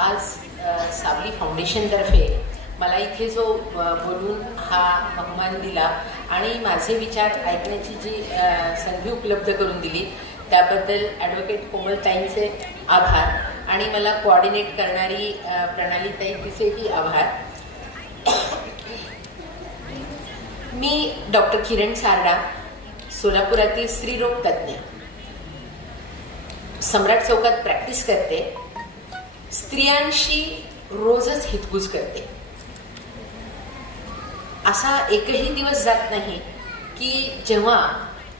आज सावली फाउंडेशनतर्फे मला इथे जो बोलून हा बहुमान दिला आणि माझे विचार ऐकण्याची जी संधी उपलब्ध करून दिली त्याबद्दल ॲडव्होकेट कोमलताईंचे आभार. आणि मला कोऑर्डिनेट करणारी प्रणालीताई तिचेही आभार. मी डॉक्टर किरण सारडा, सोलापुरातील स्त्रीरोग तज्ज्ञ, सम्राट चौकात प्रॅक्टिस करते. स्त्रियांशी रोजच हितगुज करते. असा एकही दिवस जात नाही की जेव्हा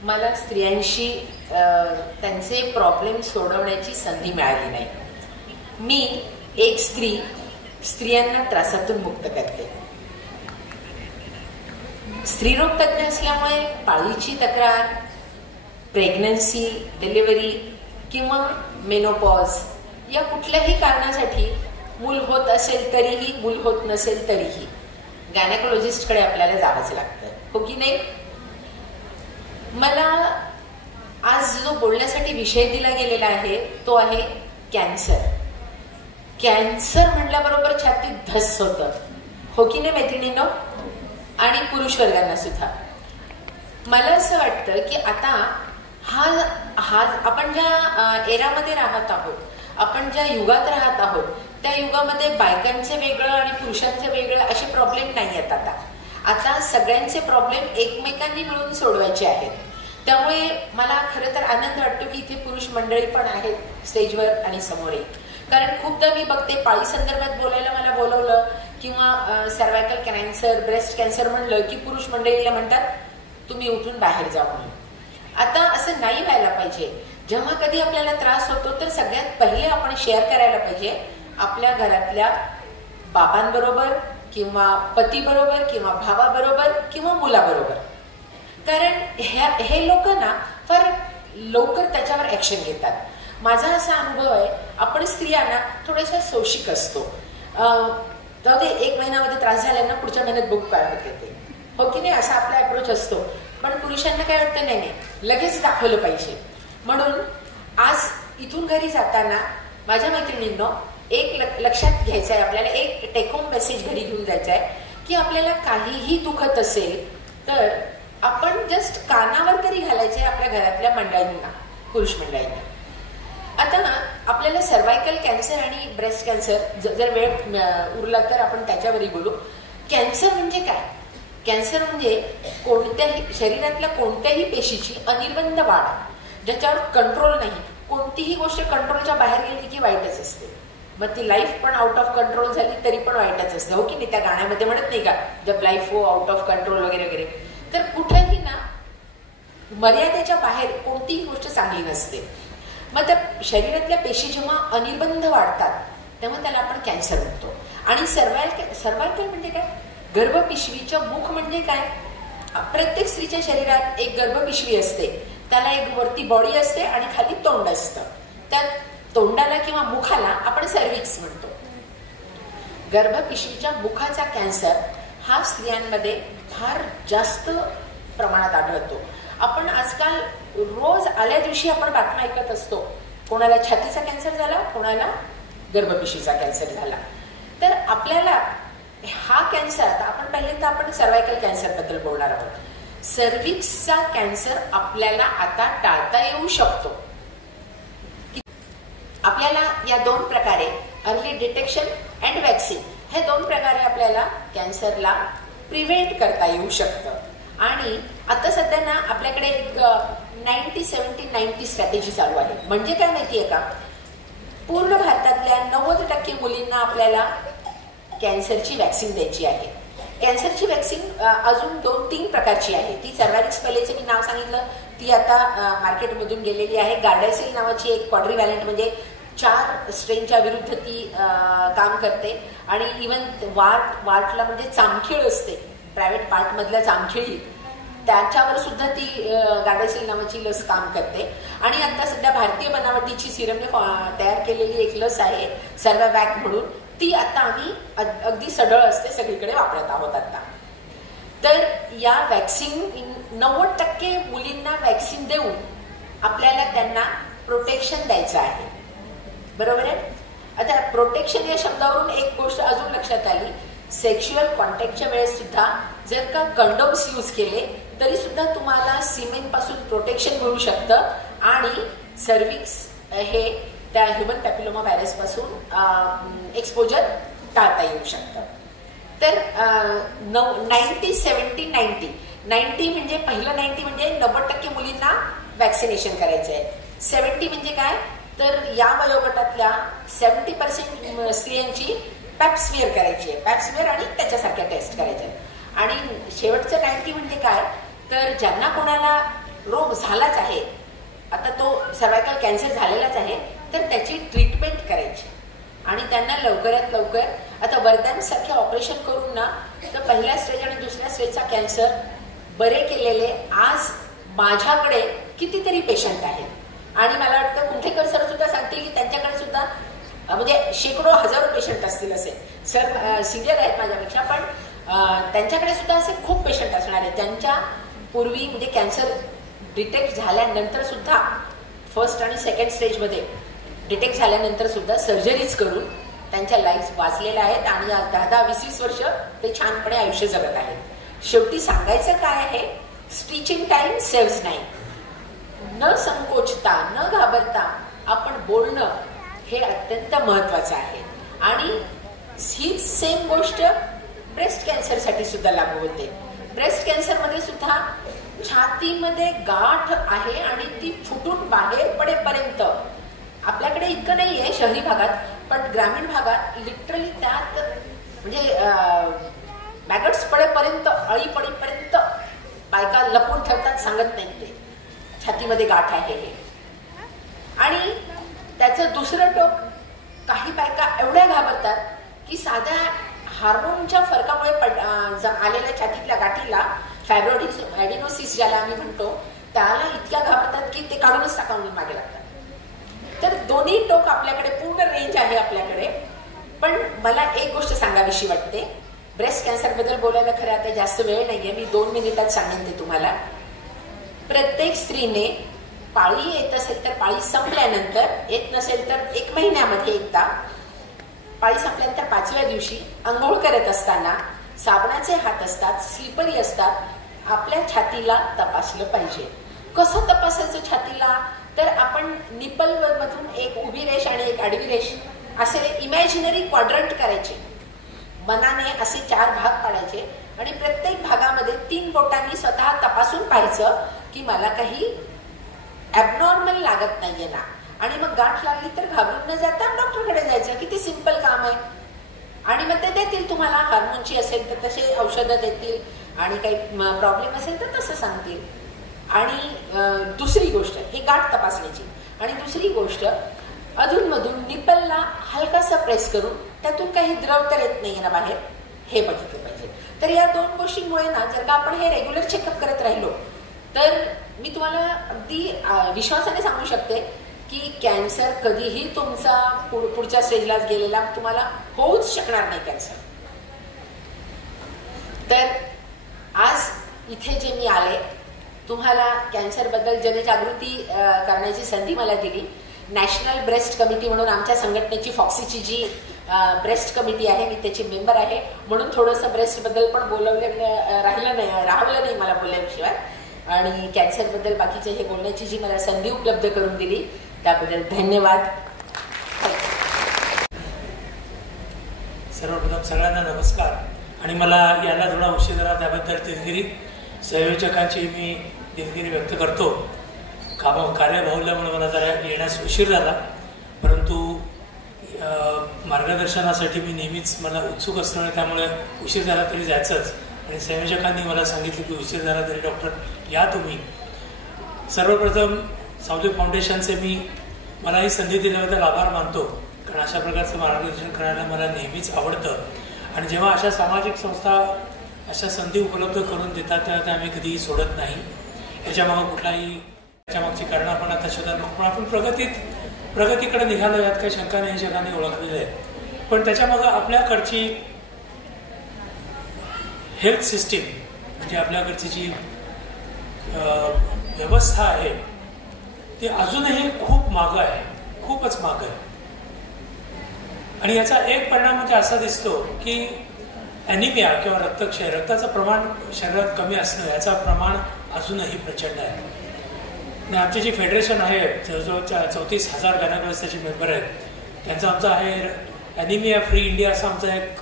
मला स्त्रियांशी त्यांचे प्रॉब्लेम सोडवण्याची संधी मिळाली नाही. मी एक स्त्रियांना त्रासातून मुक्त करते. स्त्रीरोग तज्ज्ञ असल्यामुळे पाळीची तक्रार, प्रेग्नन्सी, डिलिव्हरी किंवा मेनोपॉज या कुठल्याही कारणासाठी मूल होत असेल तरीही, मूल होत नसेल तरीही गायनेकोलॉजिस्टकडे आपल्याला जावंच लागतं, हो की नाही? मला आज जो बोलण्यासाठी विषय दिला गेलेला आहे तो आहे कॅन्सर. कॅन्सर म्हटल्याबरोबर छातीत धस होतं, हो की नाही मैत्रिणींनो? आणि पुरुष वर्गांना सुद्धा. मला असं वाटतं की आता हा आपण ज्या एरामध्ये राहत आहोत, आपण ज्या युगात राहत आहोत, त्या युगामध्ये बायकांचे वेगळं आणि पुरुषांचे वेगळं असे प्रॉब्लेम नाही आहेत. आता सगळ्यांचे प्रॉब्लेम एकमेकांनी मिळून सोडवायचे आहेत. त्यामुळे मला खरं तर आनंद वाटतो की इथे पुरुष मंडळी पण आहेत स्टेजवर आणि समोरही. कारण खूपदा मी बघते पाळी संदर्भात बोलायला मला बोलवलं किंवा सर्वायकल कॅन्सर, ब्रेस्ट कॅन्सर म्हणलं की पुरुष मंडळीला म्हणतात तुम्ही उठून बाहेर जा म्हणून. आता असं नाही व्हायला पाहिजे. जेव्हा कधी आपल्याला त्रास होतो तर सगळ्यात पहिले आपण शेअर करायला पाहिजे आपल्या घरातल्या बाबांबरोबर किंवा पतीबरोबर किंवा भावाबरोबर किंवा मुलाबरोबर. कारण हे लोक ना फार लवकर त्याच्यावर ऍक्शन घेतात. माझा असा अनुभव आहे, आपण स्त्रियांना थोड्याशा सोशिक असतो. तर ते 1 महिन्यामध्ये त्रास झाला पुढच्या महिन्यात बुक काय होते ते, हो की नाही? असा आपला अप्रोच असतो. पण पुरुषांना काय वाटतं, नाही लगेच दाखवलं पाहिजे. म्हणून आज इथून घरी जाताना माझ्या मैत्रिणींनो एक लक्षात घ्यायचं आहे, आपल्याला एक टेक होम मेसेज घरी घेऊन जायचं आहे की आपल्याला काहीही दुखत असेल तर आपण जस्ट कानावर तरी घालायचे आपल्या घरातल्या मंडळींना, पुरुष मंडळींना. आता ना आपल्याला सर्वायकल कॅन्सर आणि ब्रेस्ट कॅन्सर जर वेळ उरला तर आपण त्याच्यावरही बोलू. कॅन्सर म्हणजे काय? कॅन्सर म्हणजे कोणत्याही शरीरातल्या कोणत्याही पेशीची अनिर्बंध वाढ, ज्याच्यावर कंट्रोल नाही. कोणतीही गोष्ट कंट्रोलच्या बाहेर गेली की वाईटच असते. मग ती लाईफ पण आउट ऑफ कंट्रोल झाली तरी पण वाईटच असते, हो की नाही? त्या गाण्यामध्ये म्हणत नाही का, जब लाईफ हो आउट ऑफ कंट्रोल वगैरे वगैरे. तर कुठेही ना मर्यादेच्या बाहेर कोणतीही गोष्ट चांगली नसते. मग त्या शरीरातल्या पेशी जेव्हा अनिर्बंध वाढतात तेव्हा त्याला आपण कॅन्सर म्हणतो. आणि सर्वायकल म्हणजे काय? गर्भपिशवीच्या मुख म्हणजे काय? प्रत्येक स्त्रीच्या शरीरात एक गर्भपिशवी असते, त्याला एक वरती बॉडी असते आणि खाली तोंड असतं. त्या तोंडाला किंवा मुखाला आपण सर्व्हिक्स म्हणतो. गर्भपिशवीच्या मुखाचा कॅन्सर हा स्त्रियांमध्ये फार जास्त प्रमाणात आढळतो. आपण आजकाल रोज आल्या दिवशी आपण बातम्या ऐकत असतो, कोणाला छातीचा कॅन्सर झाला, कोणाला गर्भपिशवीचा कॅन्सर झाला. तर आपल्याला हा कॅन्सर, आपण पहिल्यांदा आपण सर्वायकल कॅन्सर बद्दल बोलणार आहोत. सर्व्हिक्सचा कॅन्सर आपल्याला आता टाळता येऊ शकतो. आपल्याला या 2 प्रकारे, अर्ली डिटेक्शन अँड वॅक्सिन, हे 2 प्रकारे आपल्याला कॅन्सरला प्रिव्हेंट करता येऊ शकतं. आणि आता सध्या ना आपल्याकडे एक 90-70-90 स्ट्रॅटेजी चालू आहे. म्हणजे काय माहितीये का, पूर्ण भारतातल्या 90% मुलींना आपल्याला कॅन्सरची वॅक्सिन द्यायची आहे. कॅन्सरची वॅक्सिन अजून 2-3 प्रकारची आहे. ती सर्व्हायव्हिक्स पहिलेचं मी नाव सांगितलं, ती आता मार्केटमधून गेलेली आहे. गार्डासिल नावाची एक क्वाड्रिव्हॅलंट म्हणजे 4 स्ट्रेनच्या विरुद्ध ती काम करते. आणि इव्हन वार्टला म्हणजे चामखीळ असते, प्रायव्हेट पार्ट मधल्या चामखिळी, त्याच्यावर सुद्धा ती गार्डासिल नावाची लस काम करते. आणि आता सध्या भारतीय बनावटीची सिरमने तयार केलेली एक लस आहे सर्वावॅक म्हणून, ती आता आम्ही अगदी सढळ असते सगळीकडे वापरत आहोत आता. तर या वॅक्सिन 90% मुलींना वॅक्सिन देऊन आपल्याला त्यांना प्रोटेक्शन द्यायचं आहे, बरोबर आहे? आता प्रोटेक्शन या शब्दावरून एक गोष्ट अजून लक्षात आली, सेक्शुअल कॉन्टॅक्टच्या वेळेस सुद्धा जर का कंडोम्स यूज केले तरी सुद्धा तुम्हाला सीमेन पासून प्रोटेक्शन मिळू शकतं आणि सर्व्हिक्स हे त्या ह्युमन पॅपिलोमा व्हायरसपासून एक्सपोजर टाळता येऊ शकतं. तर 90 म्हणजे पहिलं 90 म्हणजे 90% मुलींना वॅक्सिनेशन करायचं आहे. 70 म्हणजे काय, तर या वयोगटातल्या 70% स्त्रियांची पॅप्समिअर करायची आहे. पॅप्समिअर आणि त्याच्यासारख्या टेस्ट करायच्या. आणि शेवटचं 90 म्हणजे काय, तर ज्यांना कोणाला रोग झालाच आहे, आता तो सर्वायकल कॅन्सर झालेलाच आहे, तर त्याची ट्रीटमेंट करायची आणि त्यांना लवकरात लवकर, आता वरदानसारखे ऑपरेशन करून ना, तर पहिल्या स्टेज आणि दुसऱ्या स्टेजचा कॅन्सर बरे केलेले आज माझ्याकडे कितीतरी पेशंट आहेत. आणि मला वाटतं कुंठेकर सर सुद्धा सांगतील की त्यांच्याकडे सुद्धा म्हणजे शेकडो हजारो पेशंट असतील असे. सर सिनियर आहेत माझ्यापेक्षा, पण त्यांच्याकडे सुद्धा असे खूप पेशंट असणार आहेत ज्यांच्या पूर्वी म्हणजे कॅन्सर डिटेक्ट झाल्यानंतर सुद्धा फर्स्ट आणि सेकंड स्टेजमध्ये डिटेक्ट झाल्यानंतर सुद्धा सर्जरीज करून त्यांच्या लाईफ वाचलेल्या आहेत आणि आज 10-20 वर्ष ते छानपणे आयुष्य जगत आहेत. शेवटी सांगायचं काय आहे, स्टिचिंग टाइम सेव्स नाही. न संकोचता न घाबरता आपण बोलणं हे अत्यंत महत्वाचं आहे. आणि हीच सेम गोष्ट ब्रेस्ट कॅन्सरसाठी सुद्धा लागू होते. ब्रेस्ट कॅन्सरमध्ये सुद्धा छातीमध्ये गाठ आहे आणि ती फुटून बाहेर पडेपर्यंत आपल्याकडे इतकं नाही आहे शहरी भागात, पण ग्रामीण भागात लिटरली त्यात म्हणजे मॅगट्स पडेपर्यंत, अळी पडेपर्यंत बायका लपून ठेवतात, सांगत नाही ते छातीमध्ये गाठ आहे हे. आणि त्याचं दुसरं टोक, काही बायका एवढ्या घाबरतात की साध्या हार्मोनच्या फरकामुळे आलेल्या छातीतल्या गाठीला ॲडिनोसिस ज्याला आम्ही म्हणतो, त्याला इतक्या घाबरतात की ते काढूनच टाकावून मागे लागतात. तर दोन्ही टोक आपल्याकडे, पूर्ण रेंज आहे आपल्याकडे. पण मला एक गोष्ट सांगावीशी वाटते, ब्रेस्ट कॅन्सर बद्दल बोलायला खरं आता जास्त वेळ नाहीये, मी 2 मिनिटात सांगेन ते तुम्हाला. प्रत्येक स्त्रीने पाळी येत असेल तर पाळी संपल्यानंतर, येत नसेल तर 1 महिन्यामध्ये एकदा, पाळी संपल्यानंतर 5व्या दिवशी अंघोळ करत असताना साबणाचे हात असतात, स्लिपरी असतात, आपल्या छातीला तपासलं पाहिजे. कसं तपासायचं छातीला, तर आपण निपल मधून एक उभी रेष आणि एक आडवी रेष असे इमॅजिनरी क्वाड्रंट करायचे. मनाने असे 4 भाग पाडायचे आणि प्रत्येक भागामध्ये 3 बोटांनी स्वतः तपासून पाहायचं की मला काही ॲबनॉर्मल लागत नाहीये ना. आणि मग गाठ लागली तर घाबरून न जाता डॉक्टरकडे जायचं. किती सिंपल काम आहे. आणि मग ते देतील तुम्हाला, हार्मोनची असेल तर तसे औषधं देतील आणि काही प्रॉब्लेम असेल तर तसं सांगतील. आणि दुसरी गोष्ट ही गाठ तपासण्याची. आणि दुसरी गोष्ट, अधूनमधून निपलला हलकासा प्रेस करून त्यातून काही द्रव तर येत नाहीये ना बाहेर, हे बघितलं पाहिजे. तर या 2 गोष्टींमुळे ना, जर का आपण हे रेग्युलर चेकअप करत राहिलो तर मी तुम्हाला अगदी विश्वासाने सांगू शकते की कॅन्सर कधीही तुमचा पुढच्या स्टेजलाच गेलेला तुम्हाला होऊच शकणार नाही कॅन्सर. तर आज इथे जे मी आले, तुम्हाला कॅन्सरबद्दल जनजागृती करण्याची संधी मला दिली. नॅशनल ब्रेस्ट कमिटी म्हणून आमच्या संघटनेची, फॉक्सीची जी ब्रेस्ट कमिटी आहे, मी त्याची मेंबर आहे, म्हणून थोडंसं ब्रेस्टबद्दल पण राहिलं नाही मला बोलल्याशिवाय. आणि कॅन्सरबद्दल बाकीचे हे बोलण्याची जी मला संधी उपलब्ध करून दिली त्याबद्दल धन्यवाद. सर्वप्रथम सगळ्यांना नमस्कार. आणि मला याला थोडा उशीर झाला त्याबद्दल दिलगिरी संयोजकांची मी दिलगिरी व्यक्त करतो. कार्यबाहुल्यामुळे मला जरा येण्यास उशीर झाला, परंतु मार्गदर्शनासाठी मी नेहमीच मला उत्सुक असल्यामुळे त्यामुळे उशीर झाला तरी जायचंच. आणि संयोजकांनी मला सांगितलं की उशीर झाला तरी डॉक्टर या तुम्ही. सर्वप्रथम सावली फाउंडेशनचे मला ही संधी दिल्याबद्दल आभार मानतो, कारण अशा प्रकारचं मार्गदर्शन करायला मला नेहमीच आवडतं. आणि जेव्हा अशा सामाजिक संस्था अशा संधी उपलब्ध करून देतात त्या आम्ही कधीही सोडत नाही. याच्यामागं याच्यामागची कारणं आपण आता शोधायला, पण आपण प्रगतीकडे निघालो यात काही शंका नाही, जगाने ओळखलेलं आहे. पण त्याच्यामागं आपल्याकडची हेल्थ सिस्टीम म्हणजे आपल्याकडची जी व्यवस्था आहे ती अजूनही खूप मागं आहे, खूपच मागं आहे. आणि याचा एक परिणाम म्हणजे असा दिसतो की ॲनिमिया किंवा रक्तक्षय, रक्ताचं प्रमाण शरीरात कमी असणं, याचं प्रमाण अजूनही प्रचंड आहे. आणि आमची जी फेडरेशन आहे जवळजवळ 34,000 गायनोकॉलॉजिस्टचे मेंबर आहेत. त्यांचं आमचं आहे ॲनिमिया फ्री इंडिया असा आमचा एक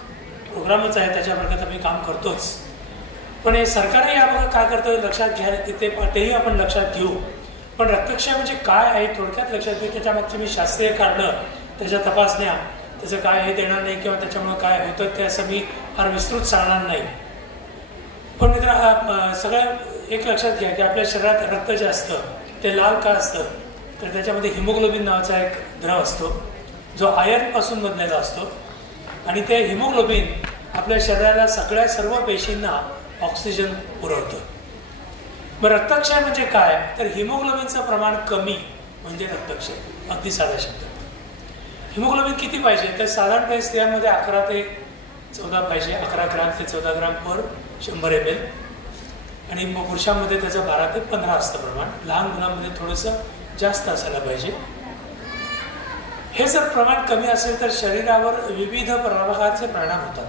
प्रोग्रामच आहे, त्याच्या प्रकारे आम्ही काम करतोच. पण हे सरकारही याबाबत काय करतं लक्षात घ्या, तेही आपण लक्षात घेऊ. पण रक्तक्षय म्हणजे काय आहे थोडक्यात लक्षात घेऊ. त्याच्यामागची मी शास्त्रीय कारणं, त्याच्या तपासण्या, त्याचं काय हे देणार नाही किंवा त्याच्यामुळे काय होतं ते असं मी फार विस्तृत सांगणार नाही. पण मित्र सगळं एक लक्षात घ्या की आपल्या शरीरात रक्त जे असतं ते लाल का असतं, तर त्याच्यामध्ये हिमोग्लोबिन नावाचा एक द्रव असतो जो आयर्नपासून बनलेला असतो. आणि ते हिमोग्लोबिन आपल्या शरीराला सर्व पेशींना ऑक्सिजन पुरवतं. मग रक्तक्षय म्हणजे काय, तर हिमोग्लोबिनचं प्रमाण कमी म्हणजे रक्तक्षय. अगदी साधा शब्द. हिमोग्लोबिन किती पाहिजे, तर साधारणपणे स्त्रियांमध्ये 11 ते 14 पाहिजे. 11 ग्राम ते 14 ग्राम पर 100 ml. आणि पुरुषांमध्ये त्याचं 12 ते 15 असतं प्रमाण. लहान मुलांमध्ये थोडंसं जास्त असायला पाहिजे. हे जर प्रमाण कमी असेल तर शरीरावर विविध प्रकारचे परिणाम होतात.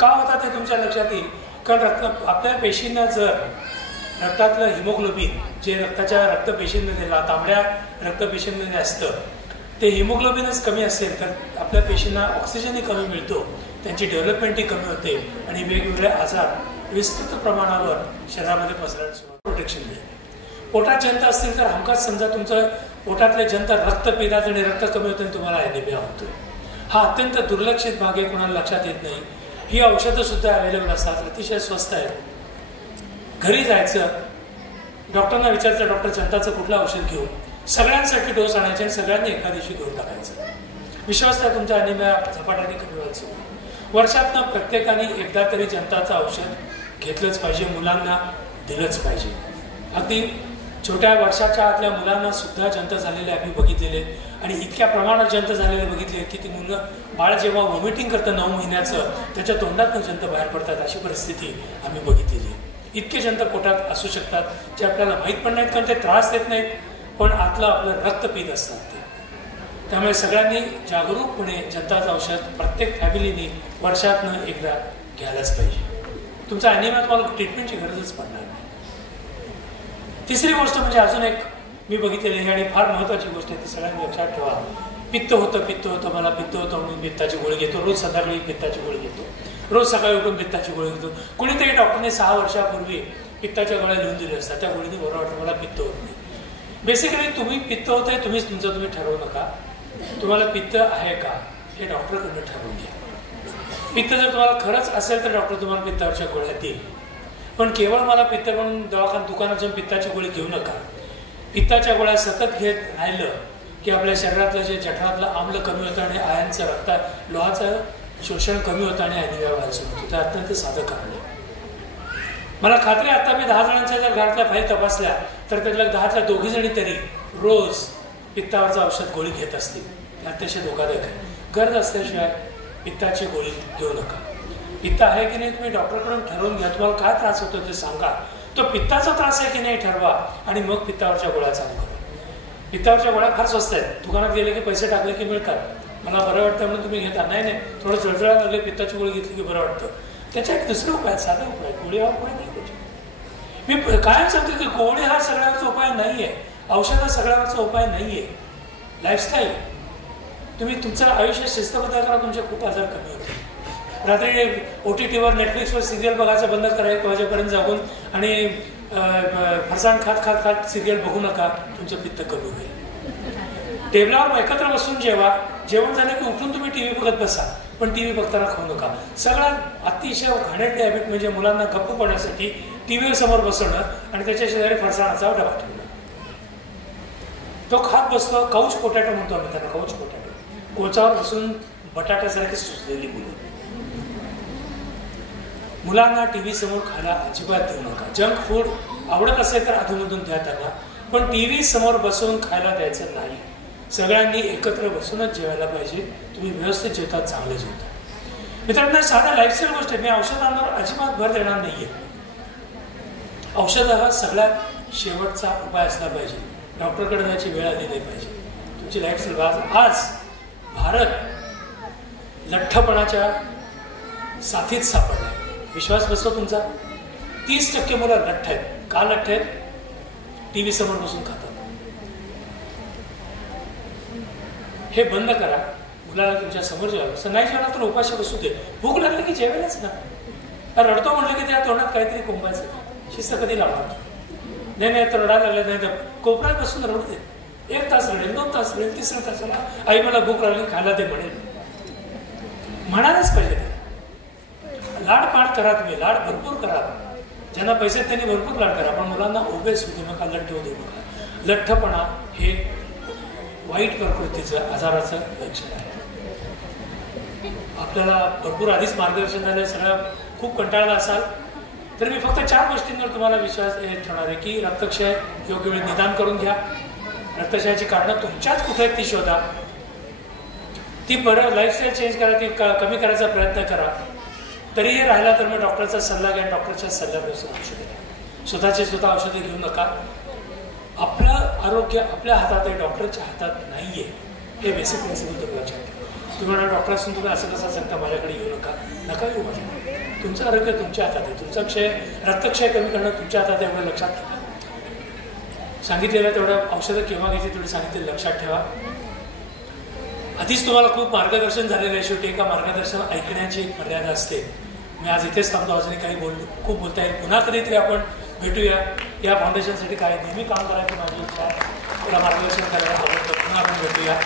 का होतात ते तुमच्या लक्षात येईल. कारण आपल्या पेशींना जर रक्तातलं हिमोग्लोबिन जे रक्ताच्या रक्तपेशींमध्ये तांबड्या रक्तपेशींमध्ये असतं ते हिमोग्लोबिनच कमी असेल तर आपल्या पेशींना ऑक्सिजनही कमी मिळतो, त्यांची डेव्हलपमेंटही कमी होते आणि वेगवेगळे आजार विस्तृत प्रमाणावर शरीरामध्ये पसरायला सुरुवात. प्रोटेक्शन मिळते. पोटात जंत असतील तर हमखास समजा तुमचं पोटातले जंत रक्त पितात आणि रक्त कमी होते आणि तुम्हाला ॲनिमिया होतोय. हा अत्यंत दुर्लक्षित भाग आहे, कोणाला लक्षात येत नाही. ही औषधं सुद्धा अवेलेबल असतात, अतिशय स्वस्त आहेत. घरी जायचं, डॉक्टरना विचारायचं डॉक्टर जंताचं कुठलं औषध घेऊ, सगळ्यांसाठी डोस आणायचे आणि सगळ्यांनी एका दिवशी घेऊन टाकायचं. विश्वास आहे तुमच्या ॲनिमिया झपाट्याने कमी व्हायचं. वर्षातनं प्रत्येकाने एकदा तरी जंताचं औषध घेतलंच पाहिजे, मुलांना दिलंच पाहिजे. अगदी छोट्या वर्षाच्या आतल्या मुलांना सुद्धा जंत झालेले आम्ही बघितलेले आणि इतक्या प्रमाणात जंत झालेले बघितले की ती मुलं बाळ जेव्हा व्हॉमिटिंग करतं 9 महिन्याचं त्याच्या तोंडातून जंत बाहेर पडतात, अशी परिस्थिती आम्ही बघितलेली. इतके जंत पोटात असू शकतात जे आपल्याला माहीत पण नाहीत कारण ते त्रास देत नाहीत, पण आतलं आपलं रक्त पीत असतात ते. त्यामुळे सगळ्यांनी जागरूकपणे जंताचं औषध प्रत्येक फॅमिलीने वर्षातनं एकदा घ्यायलाच पाहिजे. तुमचा ॲनिमिया तुम्हाला ट्रीटमेंटची गरजच पडणार नाही. तिसरी गोष्ट म्हणजे अजून एक मी बघितलेली आहे आणि फार महत्त्वाची गोष्ट आहे, ती सगळ्यांनी लक्षात ठेवा. पित्त होतं मला पित्त होतं म्हणून पित्ताची गोळी घेतो. रोज संध्याकाळी पित्ताची गोळी घेतो, रोज सकाळी उठून पित्ताची गोळी घेतो. कुणीतरी डॉक्टरने 6 वर्षापूर्वी पित्ताच्या गोळ्या लिहून दिल्या असतात, त्या गोळीने बरं वाटतं मला पित्त होत नाही. बेसिकली तुम्ही पित्त होत आहे तुम्ही ठरवू नका. तुम्हाला पित्त आहे का हे डॉक्टरकडनं ठरवून घ्या. पित्त जर तुम्हाला खरंच असेल तर डॉक्टर तुम्हाला पित्तावरच्या गोळ्या देईल, पण केवळ मला पित्त म्हणून दुकानात जाऊन पित्ताची गोळी घेऊ नका. पित्ताच्या गोळ्या सतत घेत राहिलं की आपल्या शरीरातलं जे जठरातलं आम्ल कमी होतं आणि आयनचं लोहाचं शोषण कमी होतं आणि ॲनिमिया व्हायला सुरू होतं. ते अत्यंत साधं कारण आहे. मला खात्री आता मी 10 जणांच्या जर घरातल्या फाईल तपासल्या तर त्यातल्या 10तल्या 2 जणी तरी रोज पित्तावरचं औषध गोळी घेत असतील. ते अतिशय धोकादायक आहे. गरज असल्याशिवाय पित्ताची गोळी घेऊ नका. पित्त आहे की नाही तुम्ही डॉक्टरकडून ठरवून घ्या. तुम्हाला काय त्रास होतो ते सांगा. तो पित्ताचा त्रास आहे की नाही ठरवा आणि मग पित्तावरच्या गोळ्या चालू करा. पित्तावरच्या गोळ्या फार स्वस्त आहेत. दुकानात गेले की पैसे टाकले की मिळतात. मला बरं वाटतं म्हणून तुम्ही घेता. नाही थोडं जळजळा लागले पित्ताची गोळी घेतली की बरं वाटतं. त्याच्या एक दुसरे उपाय, साधा उपाय, गोळी हा उपाय नाही त्याची. मी कायम सांगतो की गोळी हा सगळ्यावरचा उपाय नाही आहे, औषध हा सगळ्यावरचा उपाय नाही आहे. लाईफस्टाईल तुम्ही तुमचं आयुष्य शिस्तबद्ध करा, तुमचे खूप आजार कमी होते. रात्री OTTवर नेटफ्लिक्सवर सिरियल बघायचं बंद करा 1 वाजेपर्यंत जागून आणि फरसाण खात सिरियल बघू नका. तुमचं पित्त कमी होईल. टेबलावर एकत्र बसून जेवण झालं की उठून तुम्ही TV बघत बसा, पण TV बघताना खाऊ नका. सगळ्यात अतिशय घाणेरडे हॅबिट म्हणजे मुलांना गप्प पडण्यासाठी TV समोर बसवणं आणि त्याच्या शेजारी फरसाणाचा डबा ठेवणं. तो खात बसतो. काउच पोटॅटो म्हणतो आम्ही त्यांना, काउच पोटॅटो. कोचावर बसून बटाट्यासारखी सुचलेली मुलांना TV समोर खायला अजिबात देऊ नका. जंक फूड आवडत असेल तर अधूनमधून द्या त्यांना, पण TV समोर बसून खायला द्यायचं नाही. सगळ्यांनी एकत्र बसूनच जेवायला पाहिजे. तुम्ही व्यवस्थित जेवतात, चांगलं जेवतात. मित्रांनो, साधा लाईफस्टाईल गोष्ट आहे. मी औषधांवर अजिबात भर देणार नाहीये. औषध हा सगळ्यात शेवटचा उपाय असला पाहिजे. डॉक्टरकडे जायची वेळ आली नाही पाहिजे. तुमची लाईफस्टाईल आज भारत लठ्ठपणाच्या साथीत सापडला. विश्वास बसतो तुमचा? 30% मुलं लठ्ठ आहेत. का लठ्ठ आहेत? TV समोर बसून खातात. हे बंद करा. मुलाला तुमच्या समोर जेवायला असं नाही जेवला तर उपाशी बसू दे. भूक लागली की जेवायलाच ना. रडतो म्हटलं की त्या तोंडात काहीतरी कोंबायचं. शिस्त कधी लावणार नाही तर रडायला लागलं नाही तर कोपऱ्यात बसून रडू दे. 1 तास रडेल, 2 तास रडेल, 3ऱ्या तासाला आई मला भूक लागली खायला ते म्हणेल. म्हणायलाच पाहिजे ते. लाड पाठ करा, तुम्ही लाड भरपूर करा. ज्यांना पैसे त्यांनी भरपूर लाड करा, पण मुलांना उभे सुद्धा नका, लठ्ठ होऊ देऊ नका. लठ्ठपणा हे वाईट प्रकृतीचं आजाराचं लक्षण आहे. आपल्याला भरपूर आधीच मार्गदर्शन झालं, सगळं खूप कंटाळला असाल तर मी फक्त 4 गोष्टींवर तुम्हाला विश्वास ठेवणार आहे की रक्तक्षय योग्य वेळी निदान करून घ्या. रक्तक्षयाची कारणं तुमच्याच कुठे ती शोधा. ती बरं लाईफस्टाईल चेंज करा, ती कमी करायचा प्रयत्न करा. तरीही राहिला तर मग डॉक्टरचा सल्ला घ्या. डॉक्टरच्या सल्ल्यानुसार औषधे घ्या. स्वतः औषधे घेऊ नका. आपलं आरोग्य आपल्या हातात आहे, डॉक्टरच्या हातात नाही आहे. हे बेसिक प्रिन्सिपल तुम्ही लक्षात ठेवा. तुम्ही म्हणा डॉक्टर असून तुम्ही असं कसं सांगता माझ्याकडे येऊ नका येऊ माझ्याकडे. तुमचं आरोग्य तुमच्या हातात आहे. तुमचा रक्तक्षय कमी करणं तुमच्या हातात आहे, एवढं लक्षात ठेवा. सांगितलेलं तेवढं औषधं केव्हा घ्यायची तेवढं सांगितलेलं लक्षात ठेवा. आधीच तुम्हाला खूप मार्गदर्शन झालेलं आहे. शेवटी एका मार्गदर्शन ऐकण्याची एक मर्यादा असते. मी आज इथेच थांबतो. अजूनही काही खूप बोलता येईल. पुन्हा कधीतरी आपण भेटूया. या फाउंडेशनसाठी काय नेहमी काम करायचं माझी इच्छा आहे. त्याला मार्गदर्शन करायला आवडतं. पुन्हा आपण भेटूया.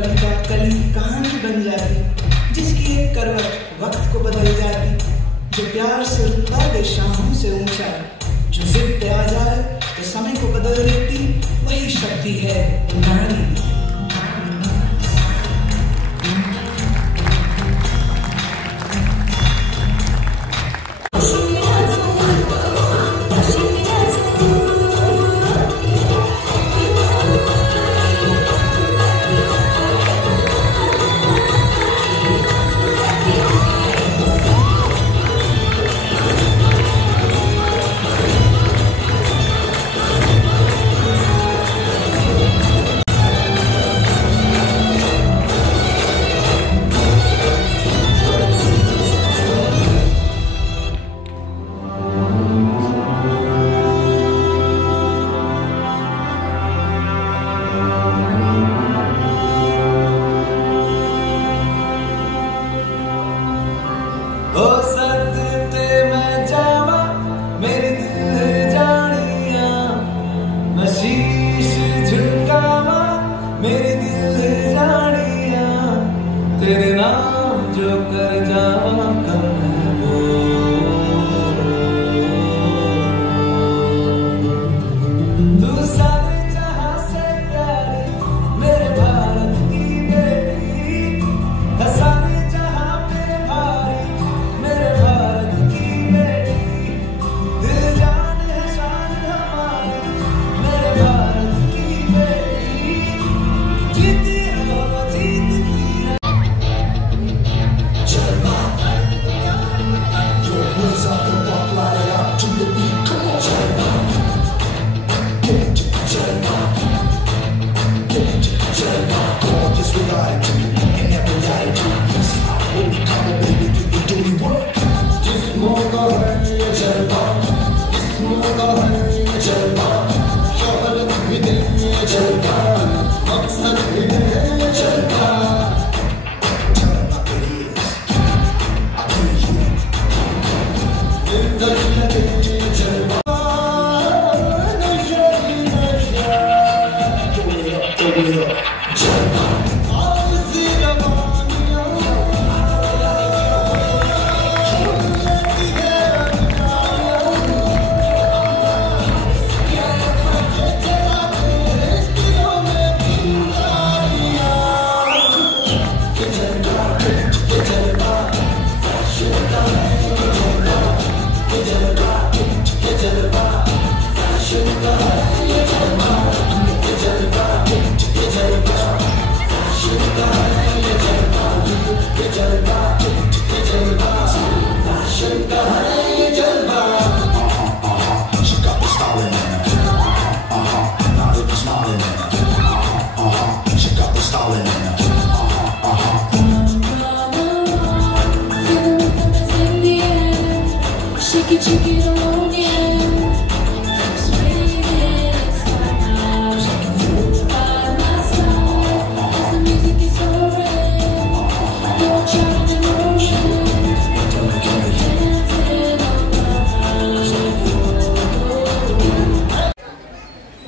कविता कली कहानी बन जाती, जिसकी एक करवट वक्त को बदल जाती, जो प्यार से उठा दे शामों से ऊंचा, जो जिद पे आ जाए तो समय को बदल देती, वही शक्ति है नारी।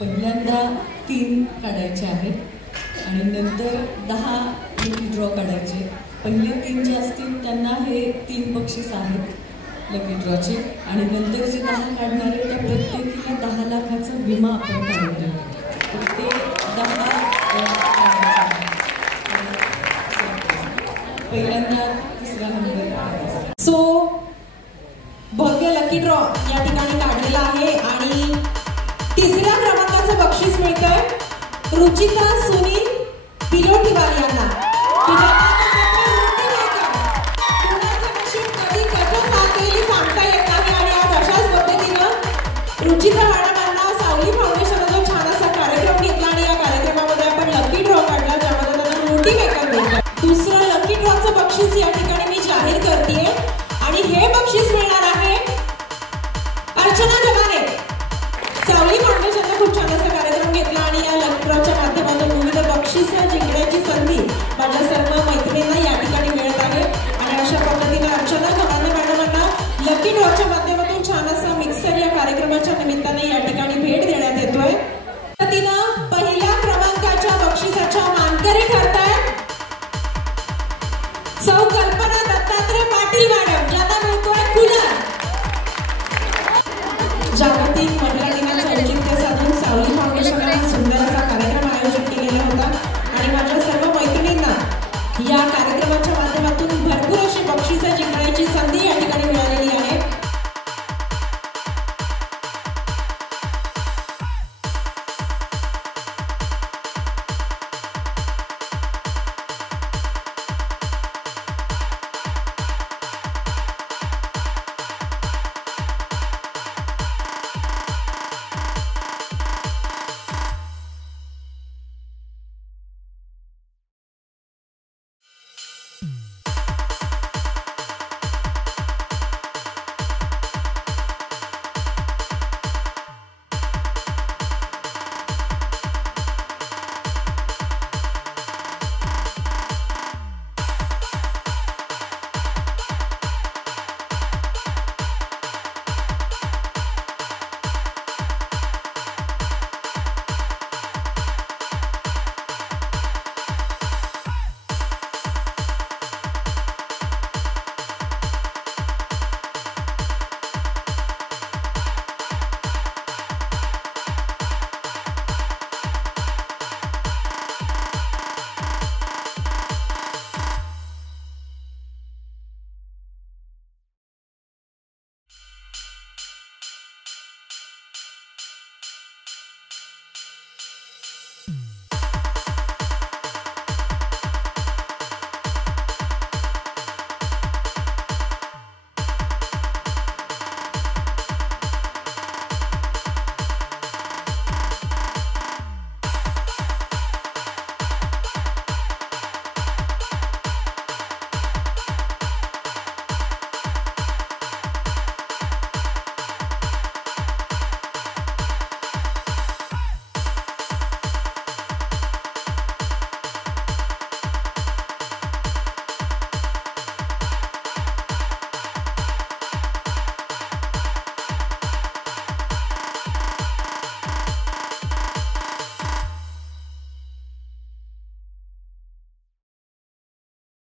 पहिल्यांदा 3 काढायचे आहेत आणि नंतर 10 लकी ड्रॉ काढायचे. पहिले 3 जे असतील त्यांना हे 3 बक्षीस आहेत लकी ड्रॉचे आणि नंतर जे 10 काढणार आहेत त्या प्रत्येकीला 10 लाखाचा विमा आपण काढून देऊ. ते 10 पहिल्यांदा 3रा नंबर. सो भव्य लकी ड्रॉ या ठिकाणी काढलेला आहे आणि 3ऱ्या क्रमांकाचं बक्षीस मिळतंय रुचिता सुनील पिलोटीवार यांना. कधी कसं साथ देईल सांगता येत नाही आणि आज अशाच पद्धतीनं रुचिता मॅडमांना सावली फाउंडेशनचा छान असा कार्यक्रम घेतला आणि या कार्यक्रमामध्ये आपण लकी ड्रॉ काढला ज्यामध्ये त्यांना मोटिवेटर मिळतं. 2रं लकी ड्रॉचं बक्षीस या ठिकाणी मी जाहीर करते आणि हे बक्षीस मिळणार आहे अर्चना जगाने. सावली फाउंडेशनचा खूप छान असा कार्यक्रम घेतला आणि या लकी ड्रॉच्या माध्यमातून विविध बक्षिसं जिंकण्याची संधी माझ्या सर्व मैत्रिणींना या ठिकाणी मिळत आहे आणि अशा पद्धतीने अर्चना जगाने मॅडमांना लकी ड्रॉच्या माध्यमातून छान असा मिक्सर या कार्यक्रमाच्या निमित्ताने या ठिकाणी भेट देण्यात येतोय. तिनं पहिल्या क्रमांकाच्या बक्षिसाच्या मानकरी ठरतायत या कार्यक्रमाच्या माध्यमातून